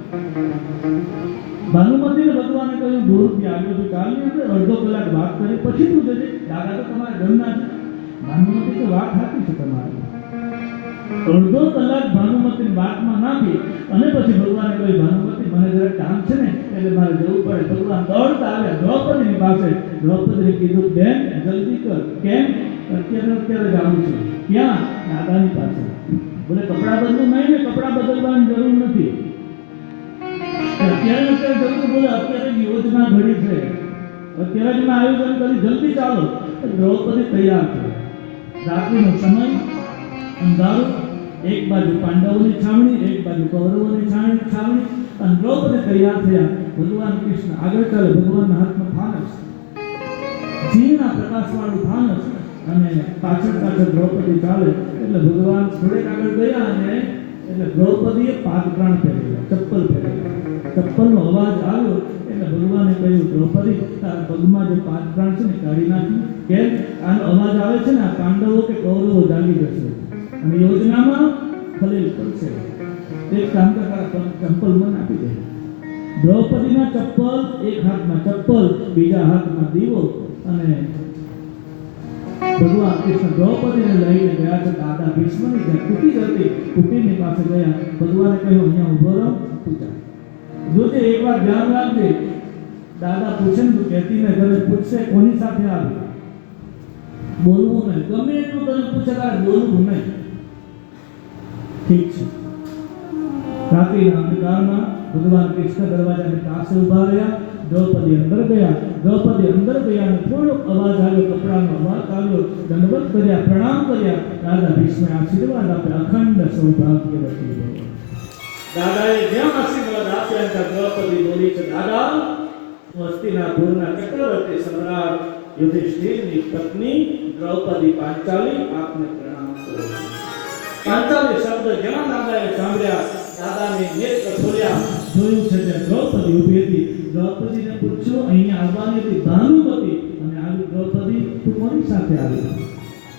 ભાનુમતીને ભગવાને કહ્યું દૂરથી આવ્યો છું, ચાલની અંદર અડધો કલાક વાત કરી પછી તું જજે. દાદા તો તમારા ઘરના છે. ભાનુમતી તો વાત સાચી છે તમારી. અડધો કલાક ભાનુમતીની વાતમાં નાખી અને પછી ભગવાને કહ્યું ભાનુમતી મને જરા કામ છે ને એટલે મારે જવું પડે. ભગવાન દોડતા આવ્યા દ્રૌપદીની પાસે. દ્રૌપદીને કીધું બેન જલ્દી કર. કેમ? અત્યારે જાઉં છું. ક્યાં? દાદાની પાસે. બોલે કપડાં બદલું નહીં ને, કપડાં બદલવાની જરૂર નથી. અત્યારે જરૂર? બોલે અત્યારે યોજના ઘડી છે, અત્યારે જ મેં આયોજન કરી, જલ્દી ચાલો. દ્રૌપદી તૈયાર છે. રાત્રિનો સમય, અંધારું, એક બાજુ પાંડવોની છાવણી, એક બાજુ કૌરવોની છાવણી, અને દ્રૌપદી તૈયાર થયા. ભગવાન કૃષ્ણ આગળ ચાલે. ભગવાનના હાથમાં ફાનસ, ઘીના પ્રકાશવાળું ફાનસ, અને પાછળ દ્રૌપદી ચાલે. એટલે ભગવાન થોડેક આગળ ગયા અને એટલે દ્રૌપદીએ પાદત્રાણ પહેરેલા, ચપ્પલ પહેરેલા. ચપ્પલનો અવાજ આવ્યો એટલે ભગવાને કહ્યું દ્રૌપદી તારા પગમાં જે પાદત્રાણ છે ને કાઢી નાખી. કેમ? આનો અવાજ આવે છે ને આ પાંડવો કે કૌરવો જાગી જશે અને યોજનામાં ખલેલ પડશે. એક કામ કર, ચપ્પલ મને આપી દે. દ્રૌપદીના ચપ્પલ, એક હાથમાં ચપ્પલ, બીજા હાથમાં દીવો, અને ભગવાન કૃષ્ણ દ્રૌપદીને લઈને ગયા છે દાદા ભીષ્મની જે કુટીર હતી, કુટીરની પાસે ગયા. ભગવાને કહ્યું અહીંયા ઉભો રહો, પૂજા જોજે. એકવાર ધ્યાન રાખજે, દાદા પૂછે ને તું કહેતી ને ઘરે પૂછશે કોની સાથે આવી, બોલવું નહીં. ગમે એટલું તને પૂછે તારે બોલવું નહીં. ઠીક છે. રાત્રિના અંધકારમાં ભગવાન કૃષ્ણ દરવાજાની પાસે ઉભા રહ્યા. દ્રૌપદી અંદર ગયા. દ્રૌપદી અંદર ગયા અને થોડો અવાજ આવ્યો, કપડાનો અવાજ આવ્યો. દંડવત કર્યા, પ્રણામ કર્યા. દાદા ભીષ્મે આશીર્વાદ આપ્યા, અખંડ સૌભાગ્યવતી ભવ. દાદાએ જેમ આશીર્વાદ આપ્યા ત્યાં દ્રૌપદી બોલી છે દાદા હસ્તિનાપુરના ચક્રવર્તી સમ્રાટ યુધિષ્ઠિરની પત્ની દ્રૌપદી પાંચાલી આપને પ્રણામ કરો. પાંચાલી શબ્દ જેવા દાદાએ સાંભળ્યા, દાદાને નેત્ર ખોલ્યા, જોયું છે કે દ્રૌપદી ઊભી હતી. દ્રૌપદીને પૂછ્યું અહીંયા આવવાની હતી ભાનુમતી અને આવી દ્રૌપદી તું કોની સાથે આવી?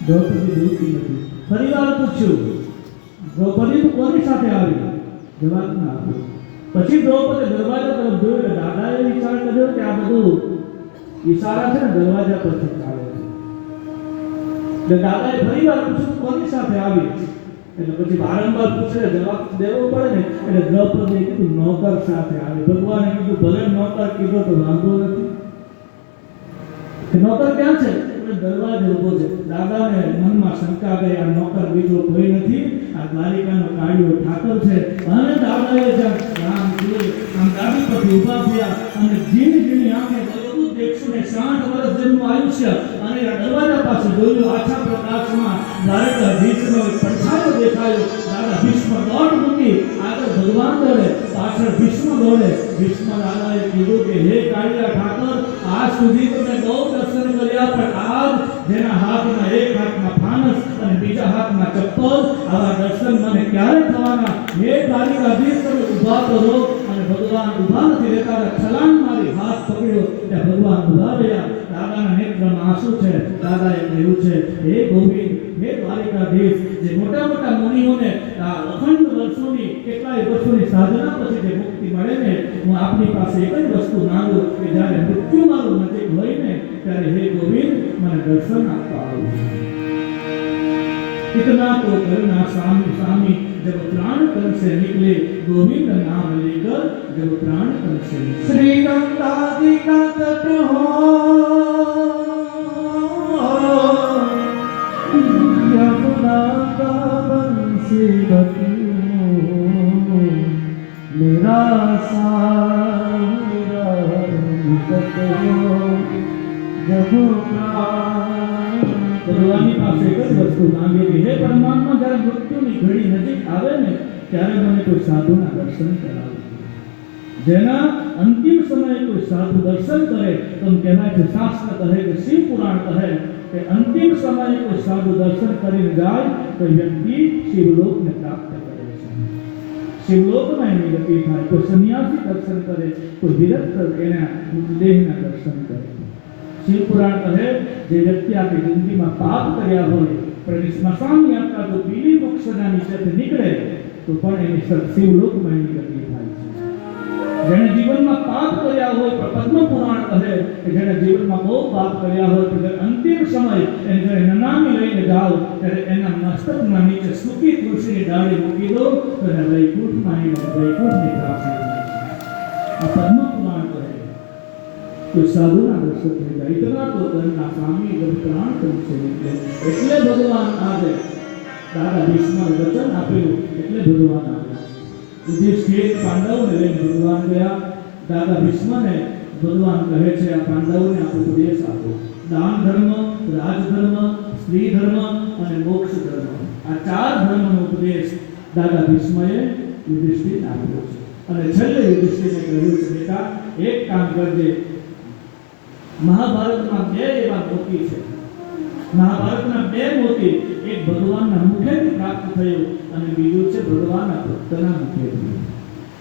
દ્રૌપદી બોલતી નથી. ફરીવાર પૂછ્યું દ્રૌપદી તું કોની સાથે આવી? જવાબ ના આપ્યો. પછી દ્રૌપદી દરવાજા તરફ જોયું કે દાદાએ વિચાર કર્યો કે આ બધું ઈશારા છે ને દરવાજા પરથી ચાલે છે. દાદાએ ફરીવાર પૂછ્યું કોની સાથે આવી? એટલે પછી વારંવાર પૂછે જવાબ દેવો પડે ને, એટલે દ્રૌપદીએ કીધું નોકર સાથે આવે. ભગવાને કીધું ભલે નોકર કીધો તો વાંધો નથી. કે નોકર ક્યાં છે? એટલે દરવાજે ઊભો છે. દાદાને મનમાં શંકા ગઈ, આ નોકર બીજો કોઈ નથી, આ દ્વારિકાનો કાળિયો ઠાકર છે. અને દાદાએ આમ જોયું, આમ દાદી પરથી ઊભા થયા અને ઝીણી ઝીણી આંખે જોયું 160 વર્ષ જેટલું આયુષ્ય, અને આ દરવાજા પાસે જોયું. આછા પ્રકાશમાં દ્વારકાધીશનો પડછાયો દેખાયો. દાદા ભીષ્મ દોડ મૂકી, આગળ ભગવાન દોડે, પાછળ ભીષ્મ દોડે. ભીષ્મ દાદાએ કીધું કે હે કાળિયા ઠાકર, આજ સુધી તો મેં બહુ દર્શન કર્યા, પણ આજ જેના હાથમાં એક હાથમાં ફાનસ અને બીજા હાથમાં ચપ્પલ, આવા દર્શન મને ક્યારે થવાના? હે દ્વારિકાધીશ, તમે ઊભા કરો. અને ભગવાન ઊભા નથી રહેતા. છલાંગ મારી હાથ પકડ્યો, ત્યાં ભગવાન ઊભા રહ્યા. દાદાના નેત્રમાં આંસુ છે. દાદાએ કહ્યું છે, હે ગોવિંદ, હે દ્વારિકાધીશ, જે મોટા મોટા મુનિઓને આ અખંડ વર્ષોની કેટલાય વર્ષોની સાધના પછી જે મુક્તિ મળે ને, હું આપની પાસે એક જ વસ્તુ માંગુ કે જ્યારે મૃત્યુ મારું નજીક હોય ને, ત્યારે હે ગોવિંદ, મને દર્શન આપવા આવો. इतना तो करना स्वामी स्वामी, जब प्राण तन से निकले, गोविंद नाम लेकर जब प्राण तन से निकले. श्री गंगा जी का तट हो, यमुना का बंसी बतियो, मेरा सारा निकट हो, जब ભગવાનની પાસે એક જ વસ્તુ માંગે કે હે પરમાત્મા, જ્યારે મૃત્યુની ઘડી નજીક આવે ને, ત્યારે મને કોઈ સાધુના દર્શન કરાવો. જેના અંતિમ સમયે કોઈ સાધુ દર્શન કરે તો કહેવાય છે, શાસ્ત્ર કહે કે શિવ પુરાણ કહે કે અંતિમ સમયે કોઈ સાધુ દર્શન કરીને જાય તો વ્યક્તિ શિવલોકને પ્રાપ્ત કરે છે. શિવલોકમાં એની ગતિ થાય. કોઈ સંન્યાસી દર્શન કરે, કોઈ વિરક્ત એના દેહના દર્શન કરે. શિવ પુરાણ કહે, જે વ્યક્તિ આપણી જિંદગીમાં પાપ કર્યા હોય, પણ સ્મશાન યાત્રા જો પીલી વૃક્ષના નીચેથી નીકળે તો પણ એની શિવલોકમાં એની ગતિ થાય છે. જેણે જીવનમાં પાપ કર્યા હોય, પણ પદ્મ પુરાણ કહે કે જેણે જીવનમાં બહુ પાપ કર્યા હોય, તો અંતિમ સમય એને જ્યારે નનામી લઈને જાઓ, ત્યારે એના મસ્તકના નીચે સૂકી તુલસીની ડાળી મૂકી દો તો એને વૈકુંઠમાં વૈકુંઠની પ્રાપ્તિ થાય. આ પદ્મ પુરાણ કહે કોઈ સાધુના દર્શન થઈ જાય. ઇતના તો કરના સ્વામી જબ પ્રાણ તન સે નિકલે. એટલે ભગવાન આવે. દાદા ભીષ્મને વચન આપેલું એટલે ભગવાન આવ્યા. યુધિષ્ઠિર પાંડવોને લઈને ભગવાન ગયા. દાદા ભીષ્મને ભગવાન કહે છે, આ પાંડવોને આપ ઉપદેશ આપો. દાન ધર્મ, રાજધર્મ, સ્ત્રી ધર્મ અને મોક્ષ ધર્મ, આ 4 ધર્મનો ઉપદેશ દાદા ભીષ્મએ યુધિષ્ઠિરને આપ્યો છે. અને છેલ્લે યુધિષ્ઠિરને કહ્યું છે, બેટા એક કામ કરજે. મહાભારતમાં 2 એવા મોતી છે. મહાભારતના 2 મોતી, એક ભગવાનના મુખેથી પ્રાપ્ત થયું અને બીજું છે ભગવાનના ભક્તના મુખેથી.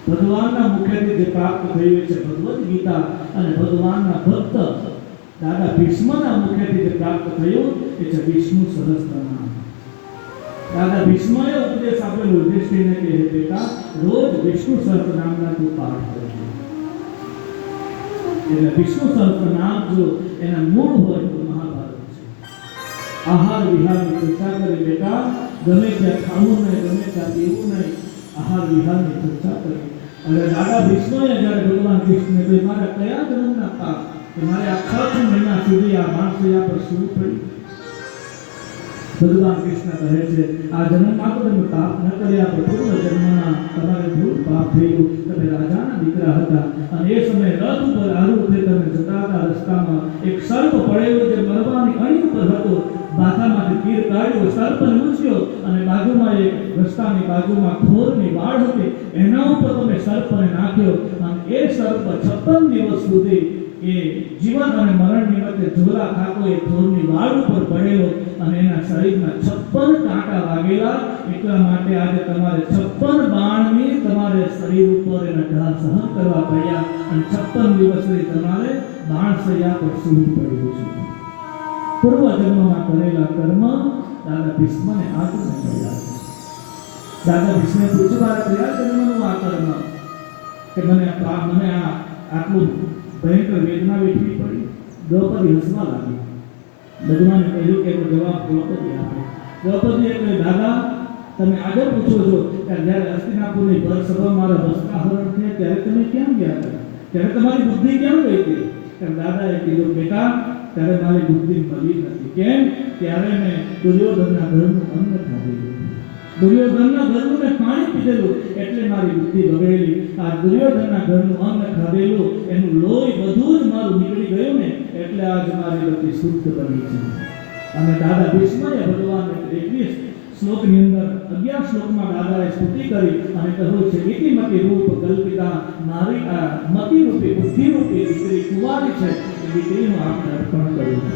ભગવાનના મુખેથી જે પ્રાપ્ત થયું છે ભગવદ ગીતા, અને ભગવાનના ભક્ત દાદા ભીષ્મના મુખેથી જે પ્રાપ્ત થયું એ છે વિષ્ણુ સહસ્ત્રનામ. દાદા ભીષ્મએ ઉપદેશ આપેલો યુધિષ્ઠિરને કે હે બેટા, રોજ વિષ્ણુ સહસ્ત્રનામના તું પાઠ કરજે. એટલે વિષ્ણુ સહસ્ત્રનામ જો એના મૂળ હોય તો મહાભારત છે. આહાર વિહારની ચર્ચા કરી બેટા, ગમે ત્યાં ખાવું નહીં, ગમે ત્યાં પીવું નહીં, આહાર વિહારની ચર્ચા કરી. અને દાદા ભીષ્મએ જ્યારે ભગવાન કૃષ્ણને કહ્યું, મારા કયા જન્મના પાપ કે મારે આ 6 મહિના સુધી આ માણસૈયા પર શું પડ્યું? ભગવાન કૃષ્ણ કહે છે, આ જન્મમાં તો તમે પાપ ન કર્યા, પણ પૂર્વ જન્મના તમારે બહુ પાપ થયું. તમે રાજાના દીકરા હતા અને એ સમયે રથ ઉપર આરૂઢ થઈ તમે જતા હતા, રસ્તામાં એક સર્પ પડેલો જે મરવાની અણી ઉપર હતો. માથામાંથી તીર કાઢ્યો, સર્પને ઉછળ્યો અને બાજુમાં એક રસ્તાની બાજુમાં ખોરની વાડ હતી, એના ઉપર તમે સર્પને નાખ્યો અને એ સર્પ 56 દિવસ સુધી એ જીવન અને મરણની વચ્ચે ઝોલા ખાતો એ ખોરની વાડ ઉપર પડેલો અને એના શરીરમાં 56 કાંટા વાગેલા. એટલા માટે આજે તમારે 56 બાણની તમારે શરીર ઉપર એના ઘા સહન કરવા પડ્યા અને 56 દિવસ સુધી તમારે બાણસૈયા પર સૂવું પડ્યું છે. પૂર્વ જન્મમાં કરેલા કર્મ દાદા ભીષ્મને આત્મને કર્યા છે. દાદા ભીષ્મે પૂછ્યું, મારા કયા જન્મનું આ કર્મ કે મને આટલું ભયંકર વેદના વેઠવી પડી? દ્રૌપદી હસવા લાગી. ભગવાને કહ્યું કે એનો જવાબ દ્રૌપદી આપે. દ્રૌપદીએ કહ્યું, દાદા તમે આગળ પૂછો છો કે જ્યારે હસ્તિનાપુરની ભર સભા મારા વસ્ત્રાહરણ થયા ત્યારે તમે ક્યાં ગયા હતા? ત્યારે તમારી બુદ્ધિ ક્યાં ગઈ હતી? ત્યારે દાદાએ કીધું, બેટા ત્યારે મારી બુદ્ધિ મળી નથી. કેમ? ત્યારે મેં દુર્યોધનના ઘરનું અન્ન ખાધેલું, દુર્યોધનના ઘરનું મેં પાણી પીધેલું, એટલે મારી બુદ્ધિ બગડેલી. આ દુર્યોધનના ઘરનું અન્ન ખાધેલું, એનું લોહી બધું જ મારું નીકળી ગયું ને, એટલે આજ મારી બુદ્ધિ શુદ્ધ બની છે. અને દાદા ભીષ્મએ ભગવાનને 21 શ્લોકની અંદર 11 શ્લોકમાં દાદાએ સ્તુતિ કરી અને કહ્યું છે, ઇતિમતી રૂપ કલ્પિતા મારી આ મતિ રૂપી બુદ્ધિ રૂપી દીકરી કુંવારી છે, એ દીકરીનું આપણે અર્પણ કર્યું છે.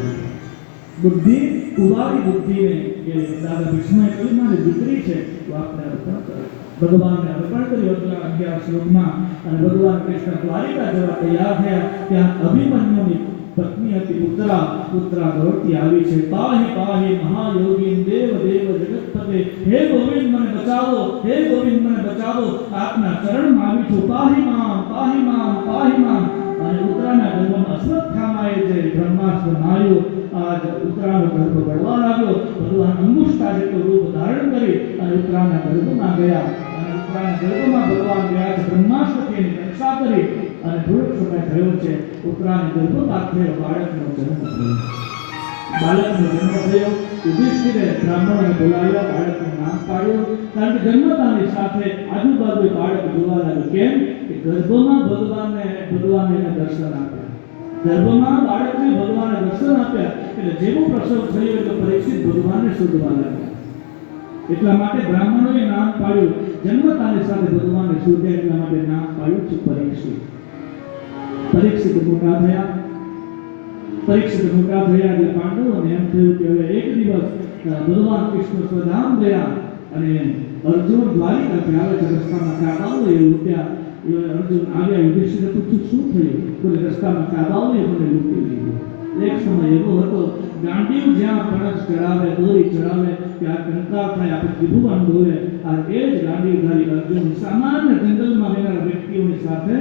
બુદ્ધિ કુંવારી બુદ્ધિને એ દાદા ભીષ્મએ કહ્યું મારી દીકરી છે, તો આપણે અર્પણ કરો. ભગવાનને અર્પણ કર્યું 11 શ્લોકમાં. અને ભગવાન કૃષ્ણ દ્વારિકા જવા તૈયાર થયા ત્યાં અભિમન્યુની પત્ની હતી પુત્રા દોડતી આવી છે, પાહી પાહી મહાયોગી દેવ દેવ જગતપતે, હે ગોવિંદ મને બચાવો, હે ગોવિંદ મને બચાવો, આપના ચરણમાં આવી છું, પાહી મામ પાહી મામ પાહી મામ. અને ઉત્તરાના ગર્ભમાં અશ્વત્થામાએ જે બ્રહ્માસ્ત્ર માર્યો, આજ ઉત્તરાનો ગર્ભ બળવા લાગ્યો. ભગવાન અંગુષ્ઠા જેટલું રૂપ ધારણ કરી અને ઉત્તરાના ગર્ભમાં ગયા. અને ઉત્તરાના ગર્ભમાં ભગવાન ગયા છે, બ્રહ્માસ્ત્રથી એની રક્ષા કરી. અને થોડોક સમય થયો છે, ઉત્તરાના ગર્ભપાત થયો, બાળકનો જન્મ થયો. બાળકનો જન્મ થયો, યુધિષ્ઠિરે બ્રાહ્મણોને બોલાવ્યા, બાળકનું નામ પાડ્યું. કારણ કે જન્મતાની સાથે આજુબાજુ બાળક જોવા લાગ્યું. કેમ? કે ગર્ભમાં ભગવાને એને દર્શન આપ્યા. ગર્ભમાં બાળકને ભગવાને દર્શન આપ્યા, એટલે જેવું પ્રસવ થયો એટલે પરીક્ષિત ભગવાનને શોધવા લાગ્યા. એટલા માટે બ્રાહ્મણોએ નામ પાડ્યું, જન્મતાની સાથે ભગવાનને શોધ્યા, એટલા માટે નામ પાડ્યું છે પરીક્ષિત. પરીક્ષિત મોટા થયા એટલે પાંડવોને એમ થયું કે હવે એક દિવસ ભગવાન કૃષ્ણ સ્વધામ ગયા અને અર્જુન દ્વારિકાથી આવે છે, રસ્તામાં કાબાઓએ લૂંટ્યા. અર્જુન આવ્યા, યુધિષ્ઠિરે પૂછ્યું શું થયું? બોલે રસ્તામાં કાબાઓએ મને લૂંટી લીધું. એક સમય એવો હતો, ગાંડીવ જ્યાં પણસ ચડાવે, દોરી ચડાવે, ત્યાં કંકાળ થાય, આપણે ત્રિભુવન ડોલે. આ એ જ ગાંડીવધારી અર્જુન સામાન્ય જંગલમાં રહેનારા વ્યક્તિઓની સાથે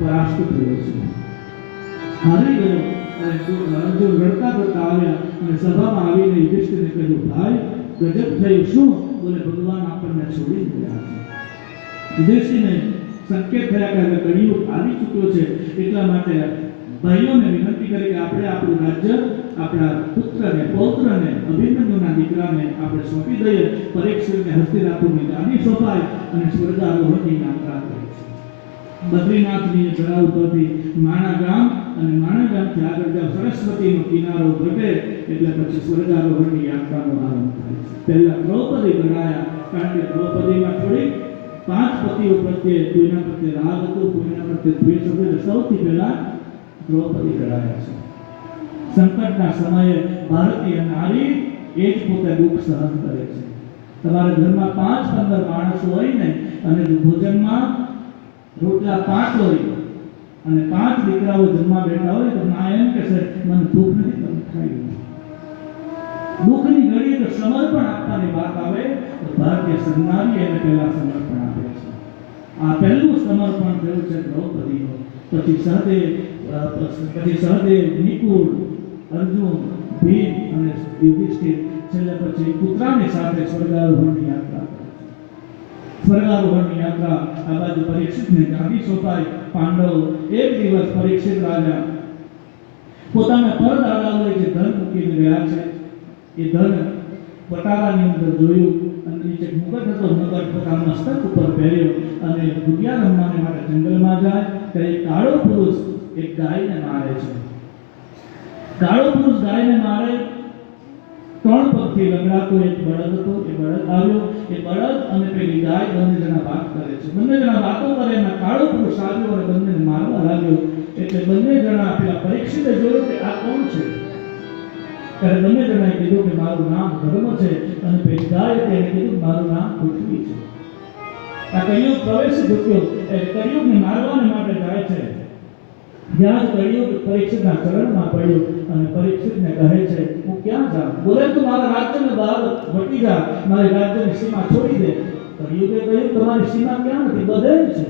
પરાસ્ત થયો છે, હારી ગયો. અને અર્જુન રડતા રડતા આવ્યા અને સભામાં આવીને યુધિષ્ઠિરને કહ્યું, ભાઈ ગજબ થયું. શું? બોલે ભગવાન આપણને છોડી ગયા છે. યુધિષ્ઠિરને સંકેત થયા કે હવે કળિયુગ આવી ચૂક્યો છે, એટલા માટે ભાઈઓને વિનંતી કરી કે આપણે આપણું રાજ્ય આપણા પુત્રને પૌત્રને અભિમન્યુના દીકરાને આપણે સોંપી દઈએ. પરીક્ષિતને હસ્તિનાપુરની ગાદી સોંપાય અને સ્વર્ગારોહણની યાત્રા કરી. બદ્રીનાથની જરા ઉપરથી માણા ગામ અને માણા ગામથી આગળ જાવ, સરસ્વતીનો કિનારો ઘટે એટલે પછી સ્વર્ગારોહણની યાત્રાનો આરંભ થાય છે. પહેલા દ્રૌપદી ગણાયા, કારણ કે દ્રૌપદીમાં થોડીક 5 પતિઓ પ્રત્યે કોઈના પ્રત્યે રાગ હતો, કોઈના પ્રત્યે દ્વેષ હતો, એટલે સૌથી પહેલા દ્રૌપદી ગણાયા છે. સંકટના સમયે ભારતીય નારી એ જ પોતે દુઃખ સહન કરે છે. તમારા ઘરમાં 5-15 માણસો હોય ને અને ભોજનમાં રોટલા 5 હોય અને 5 દીકરાઓ જન્મા બેઠા હોય તો મા એમ કહેશે, મને દુઃખ નથી, તમે ખાઈ લો. દુઃખની ઘડીએ તો સમર્પણ આપવાની વાત આવે તો ભારતીય સંનારી એને પહેલા સમર્પણ આપે છે. આ પહેલું સમર્પણ થયું છે દ્રૌપદીનું. પછી સહદેવ, નિકુળ, અર્જુન, ભીમ અને યુધિષ્ઠિર, છેલ્લે પછી પુત્રાની સાથે સ્વર્ગારોહણની યાત્રા. સ્વર્ગારોહણની યાત્રા આ બાજુ પરીક્ષિતને ગાદી સોંપાઈ. પાંડવો એક દિવસ પરીક્ષિત રાજા પોતાના પરદાદાઓએ જે ધન મૂકીને ગયા છે એ ધન પટારાની અંદર જોયું અને નીચે મુગટ હતો, મુગટ પોતાના મસ્તક ઉપર પહેર્યો અને ગુડિયા રમવાને માટે જંગલમાં જાય ત્યારે એક કાળો પુરુષ એક ગાયને મારે છે. કાળો પુરુષ ગાયને મારે, 3 પગથી લંગડાતો એક બળદ હતો, એ બળદ આવ્યો. એ બળદ અને પેલી ગાય બંને જણા વાત કરે છે. બંને જણા વાતો કરે એમાં કાળો પુરુષ આવ્યો અને બંનેને મારવા લાગ્યો. એટલે બંને જણા પેલા પરીક્ષિતે જોયું કે આ કોણ છે. ત્યારે બંને જણાએ કીધું કે મારું નામ ધર્મ છે અને પેલી ગાય તેને કીધું મારું નામ પૃથ્વી છે. આ કળિયુગ પ્રવેશ ચૂક્યો, એ કળિયુગને મારવાને માટે જાય છે. જ્યાં કળિયુગ પરીક્ષિતના ચરણમાં પડ્યું અને પરીક્ષિતને કહે છે, હું ક્યાં જાઉં? બોલે તું મારા રાજ્યને બહાર વટી જા, મારી રાજ્યની સીમા છોડી દે. કળિયુગે કહ્યું તમારી સીમા ક્યાં નથી, બધે જ છે.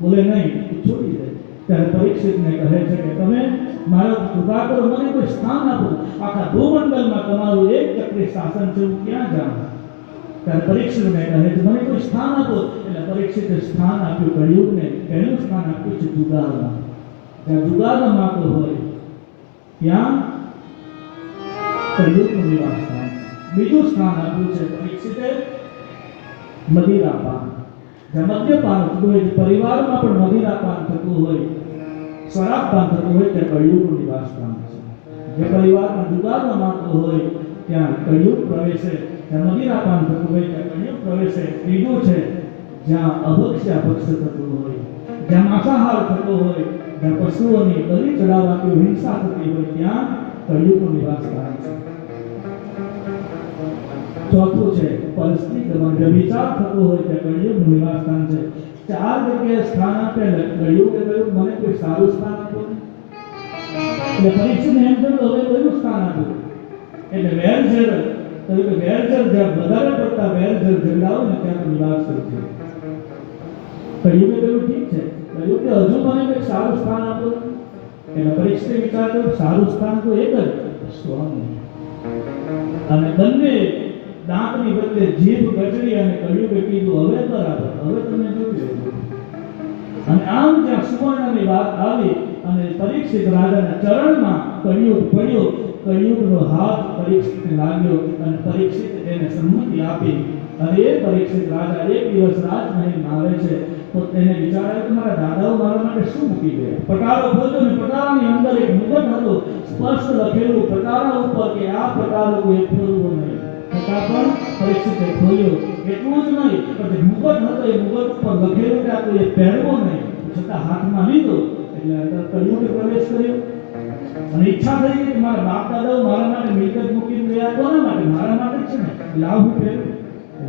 બોલે નહીં, તું છોડી દે. ત્યારે પરીક્ષિતને કહે છે કે તમે મારો કૃપા કરો, મને કોઈ સ્થાન આપો. આખા ભૂમંડળમાં તમારું એક ચક્રી શાસન છે, હું ક્યાં જાઉં? ત્યારે પરીક્ષિતને કહે છે મને કોઈ સ્થાન આપો. એટલે પરીક્ષિતે સ્થાન આપ્યું કળિયુગને. પહેલું સ્થાન આપ્યું છે જુગારમાં. જ્યાં જુગાર રમાતો હોય ત્યાં કળિયુગનું નિવાસ સ્થાન. બીજું સ્થાન આપ્યું છે પરીક્ષિતે મદિરાપાન. જ્યાં મદ્યપાન થતું હોય, પરિવારમાં પણ મદિરાપાન થતું હોય, શરાબપાન થતું હોય, ત્યાં કળિયુગનું નિવાસ સ્થાન છે. જે પરિવારમાં જુગાર રમાતો હોય ત્યાં કળિયુગ પ્રવેશે. જ્યાં મદિરાપાન થતું હોય ત્યાં કળિયુગ પ્રવેશે. ત્રીજું છે જ્યાં અભક્ષ્યાભક્ષ થતું હોય, જ્યાં માંસાહાર થતો હોય, જ્યાં પશુઓની બલિ ચડાવવાની હિંસા થતી હોય ત્યાં કળિયુગનું નિવાસ સ્થાન છે. ચોથું છે પરિસ્થિતિમાં વ્યભિચાર થતો હોય ત્યાં કળિયુગનું નિવાસ સ્થાન છે. ચાર જગ્યાએ સ્થાન આપે કળિયુગે કહ્યું મને કોઈ સારું સ્થાન આપો ને. એટલે પરીક્ષિતને એમ કહ્યું હવે કયું સ્થાન આપ્યું. એટલે વેરઝેર કહ્યું કે વેરઝેર જ્યાં વધારે પડતા વેરઝેર ઝઘડાઓ ને ત્યાં નિવાસ કરજો. કળિયુગે કહ્યું ઠીક છે. કહ્યું કે હજુ મને કોઈ સારું સ્થાન આપો. એટલે પરીક્ષિતે વિચાર કર્યો સારું સ્થાન તો એક જ સ્વામી. અને બંને દાંતની બદલે જીભ ગજડી અને કળિયુગે કીધું હવે બરાબર, હવે તમે જોયું. અને આમ જ્યાં સુવર્ણની વાત આવી અને પરીક્ષિત રાજાના ચરણમાં કળિયુગ પડ્યો, કળિયુગનો હાથ પરીક્ષિતને લાગ્યો અને પરીક્ષિત એને સંમતિ આપી. અને એ પરીક્ષિત રાજા એક દિવસ રાજમહેલમાં આવે છે તો તેને વિચાર આવ્યો કે મારા દાદાઓ મારા માટે શું મૂકી ગયા. પટારો ખોલ્યો ને પટારાની અંદર એક મુગટ હતો, સ્પષ્ટ લખેલું પટારા ઉપર કે આ પટારો કોઈ ખોલવો નહીં. છતાં પણ પરીક્ષિતે ખોલ્યો. એટલું જ નહીં પણ જે મુગટ હતો એ મુગટ ઉપર લખેલું કે આ કોઈ પહેરવો નહીં, છતાં હાથમાં લીધો. એટલે અંદર કળિયુગે પ્રવેશ કર્યો અને ઈચ્છા થઈ કે મારા બાપ દાદાઓ મારા માટે મિલકત મૂકીને ગયા, કોના માટે? મારા માટે જ છે ને, લાવ હું પહેર્યું.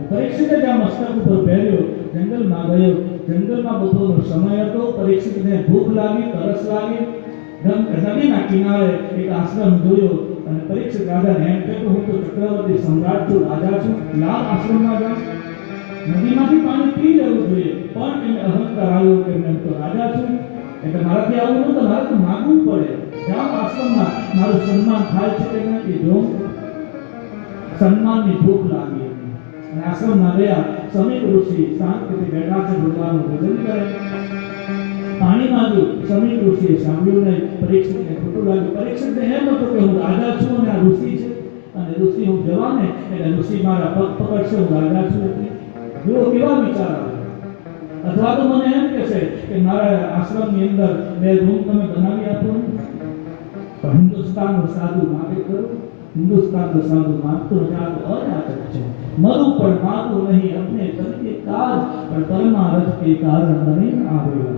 પરીક્ષિતે જ્યાં મસ્તક ઉપર પહેર્યો જંગલમાં ગયો. જંગલમાં બપોરનો સમય હતો. પરીક્ષિતને ભૂખ લાગી, તરસ લાગી. નદીના કિનારે એક આશ્રમ જોયો અને પરીક્ષિત રાજાને એમ કહ્યું હું તો ચક્રવર્તી સમ્રાટ છું, રાજા છું, લાવ આશ્રમમાં જાઉં. નદીમાંથી પાણી પી લેવું જોઈએ પણ એને અહંકાર આવ્યો કે હું તો રાજા છું એટલે મારાથી આવું નહોતું, મારે તો માગવું પડે. જાઓ આશ્રમમાં, મારું સન્માન થાય છે કે નથી. જો સન્માનની ભૂખ લાગી અને આશ્રમમાં ગયા. સમીપ ઋષિ શાંતિથી બેઠા છે, ભગવાનનું ભજન કરે. પાણી માંગ્યું. સમીપ ઋષિએ સાંભળ્યું નહીં. પરીક્ષિતને ખોટું લાગ્યું. પરીક્ષિતને એમ હતું કે હું રાજા છું અને આ ઋષિ છે અને ઋષિ હું જવા ને એટલે ઋષિ મારા પગ પકડશે, હું રાજા છું એટલે. જો કેવા વિચાર આવે. અથવા તો મને એમ કહેશે કે મારા આશ્રમની અંદર 2 રૂમ તમે બનાવી આપો. પણ હિન્દુસ્તાનનો સાધુ માગે કરું. હિન્દુસ્તાનનો સાધુ માગતો નથી. આ તો અરાજક છે. મરું પણ માગું નહીં અપને તરીકે કાજ પણ પરમારથ કે કારણ બની આવેલા.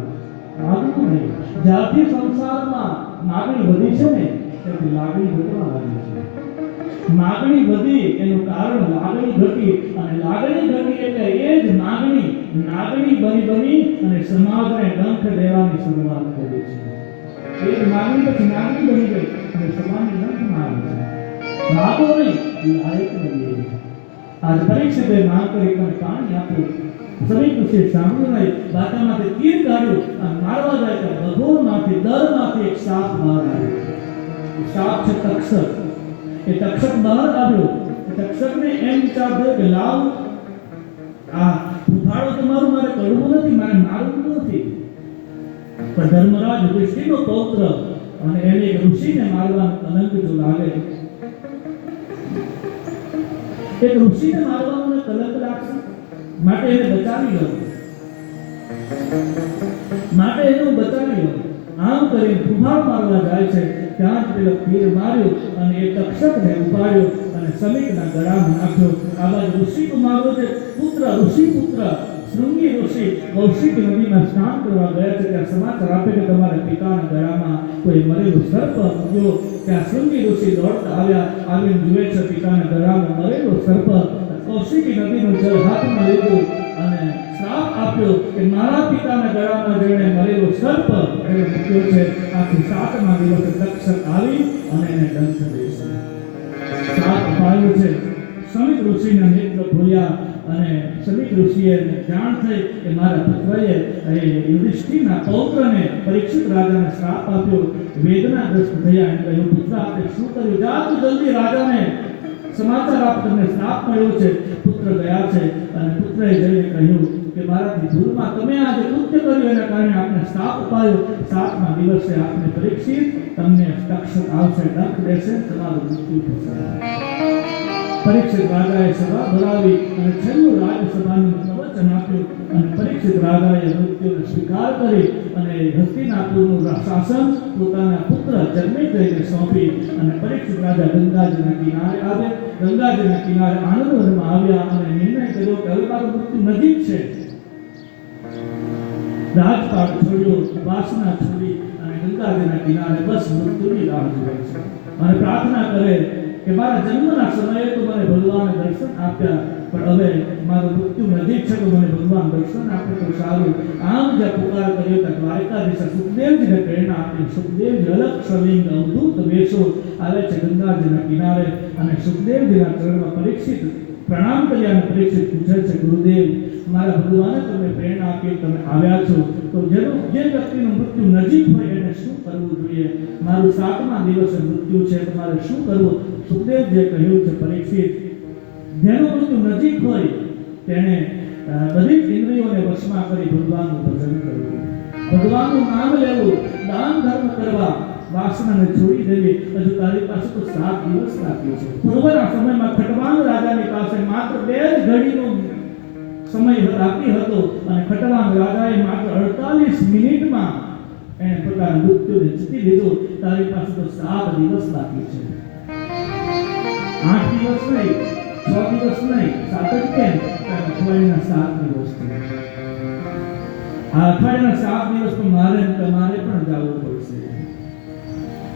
માગવું નહીં. જ્યારથી સંસારમાં માગણી વધી છે ને ત્યારથી લાગણી ઘટવા લાગી છે. માગણી વધી એનું કારણ લાગણી ઘટી અને લાગણી ઘટી એટલે એ જ માગણી નાગણી બની અને સમાજને ડંખ દેવાની શરૂઆત કરી છે. એ જ માગણી પછી નાગણી બની ગઈ અને સમાજને ડંખમાં આવી છે. માગો નહીં, લાયક બની. આજ પરીક્ષિતે માંગ કરી તમે પાણી આપ્યું. સમીપ ઋષિએ સાંભળ્યું નહીં. બાટામાંથી તીર કાઢ્યું અને મારવા જાય તો બગોરમાંથી દરમાંથી એક સાપ બહાર આવ્યો. સાપ છે તક્ષક. એ તક્ષક બહાર આવ્યો. તક્ષકને એમ વિચાર થયો કે લાવ આ ઉફાળો તમારું મારે કરવું નથી, મારે મારવું નથી. પણ ધર્મરાજ યુધિષ્ઠિરનો પૌત્ર અને એને એક ઋષિને મારવાનું કલંક જો લાગે, એક ઋષિને મારવાનું કલંક લાગશે માટે એને બચાવી લો, માટે એને બચાવી લો. આમ કરીને ફુફાળ મારવા જાય છે ત્યાં જ પેલો તીર માર્યો અને એ તક્ષકને ઉપાડ્યો અને સમીપના ગળામાં નાખ્યો. આ બાજુ ઋષિ કુમારો છે પુત્ર ઋષિ પુત્ર શૃંગી ઋષિ કૌશિક નદીમાં સ્નાન કરવા ગયા છે. ત્યાં સમાચાર આપે કે તમારા પિતાના ગળામાં કોઈ મરેલું સર્પ મૂક્યો. ત્યાં શૃંગી ઋષિ દોડતા આવ્યા. આવીને જુએ છે પિતાના ગળામાં મરેલો સર્પ. કૌશિકી નદીનું જળ હાથમાં લીધું અને શ્રાપ આપ્યો કે મારા પિતાના ગળામાં જેણે મરેલો સર્પ એને મૂક્યો છે. આથી 7મા દિવસે તક્ષક આવી અને એને દંશ દેશે. શ્રાપ અપાયો છે. સમીપ ઋષિના નેત્ર ખોલ્યા અને સમીપ ઋષિએ જાણ થઈ કે મારા પુત્રએ યુધિષ્ઠિરના પૌત્રને પરીક્ષિત રાજાને શ્રાપ આપ્યો. વેદનાગ્રસ્ત થયા અને કહ્યું પુત્ર આપણે શું કર્યું? જા તું જલ્દી રાજાને સમાચાર આપ, તમને શ્રાપ મળ્યો છે. પુત્ર ગયા છે ભૂલમાં તમે આજે કૃત્ય કર્યું એના કારણે આપને શ્રાપ અપાયો. 7મા દિવસે આપને પરીક્ષિત તમને તક્ષક આવશે, ડંખ દેશે, તમારું મૃત્યુ થશે. પરીક્ષિત રાજાએ સભા બોલાવી અને છેલ્લું રાજસભાનું પ્રવચન આપ્યું અને પરીક્ષિત રાજાએ મૃત્યુને સ્વીકાર કરી અને હસ્તિનાપુરનું શાસન પોતાના પુત્ર જન્મેજયને સોંપી અને પરીક્ષિત રાજા ગંગાજીના કિનારે આવ્યા. ગંગાજીના કિનારે આનંદવનમાં આવ્યા અને નિર્ણય કર્યો કે હવે મારું મૃત્યુ નજીક છે. રાજપાટ છોડ્યો, વાસના છોડી અને ગંગાજીના કિનારે બસ મૃત્યુની રાહ જુએ છે અને પ્રાર્થના કરે કે મારા જન્મના સમયે તો મને ભગવાને દર્શન આપ્યા, પણ હવે મારું મૃત્યુ નજીક છે તો મને ભગવાન દર્શન આપે તો સારું. આમ જે પુકાર કર્યો તો દ્વારકાધીશ સુખદેવજીને પ્રેરણા આપી. સુખદેવજી અલગ સલિંગ અવધૂત વેશો આવે છે ગંગાજીના કિનારે અને સુખદેવજીના ચરણમાં પરીક્ષિત પ્રણામ કર્યા. પરીક્ષિત પૂછે છે, ગુરુદેવ, મારા ભગવાને તમને પ્રેરણા આપી, તમે આવ્યા છો, તો જે વ્યક્તિનું મૃત્યુ નજીક હોય એને શું કરવું જોઈએ? મારું 7મા દિવસે મૃત્યુ છે, તમારે શું કરવું? સુખદેવજીએ કહ્યું છે, પરીક્ષિત, જેનું મૃત્યુ નજીક હોય તેણે બધી જ ઇન્દ્રિયોને વશમાં કરી ભગવાનનું ભજન કરવું, ભગવાનનું નામ લેવું, દાન ધર્મ કરવા, વાસનાને છોડી દેવી. હજુ તારી પાસે તો 7 દિવસ બાકી છે. પૂર્વના સમયમાં ખટવાંગ રાજાની પાસે માત્ર 2 જ ઘડીનો સમય બાકી હતો અને ખટવાંગ રાજાએ માત્ર 48 મિનિટમાં એને પોતાના મૃત્યુને જીતી લીધું. તારી પાસે તો 7 દિવસ બાકી છે. 8 દિવસ નહીં, 6 દિવસ નહીં, 7 જ કેમ? અઠવાડિયાના 7 દિવસ છે. આ અઠવાડિયાના 7 દિવસ તો મારે તમારે પણ જવું પડશે.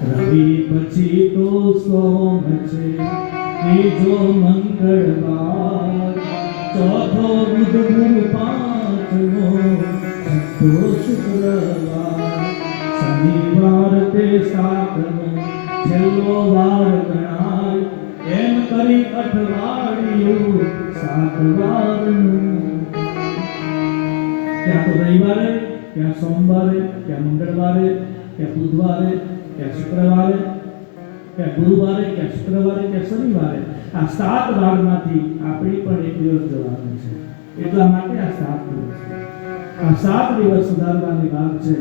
રવિ પછી તો સોમ છે, ત્રીજો મંગળવાર, ચોથો બુધ ગુરુ, પાંચમો છઠ્ઠો શુક્રવાર, શનિવાર તે 7મો છેલ્લો વાર ગણાય. એમ કરી અઠવાડિયું 7 વારનું. ક્યાં તો રવિવારે, ક્યાં સોમવારે, ક્યાં મંગળવારે, ક્યાં બુધવારે, ક્યાં શુક્રવારે, ક્યાં ગુરુવારે, ક્યાં શુક્રવારે, ક્યાં શનિવારે. આ 7 વારમાંથી આપણી પણ એક દિવસ જવાનું છે. એટલા માટે આ 7 દિવસ છે. આ 7 દિવસ સુધારવાની વાત છે.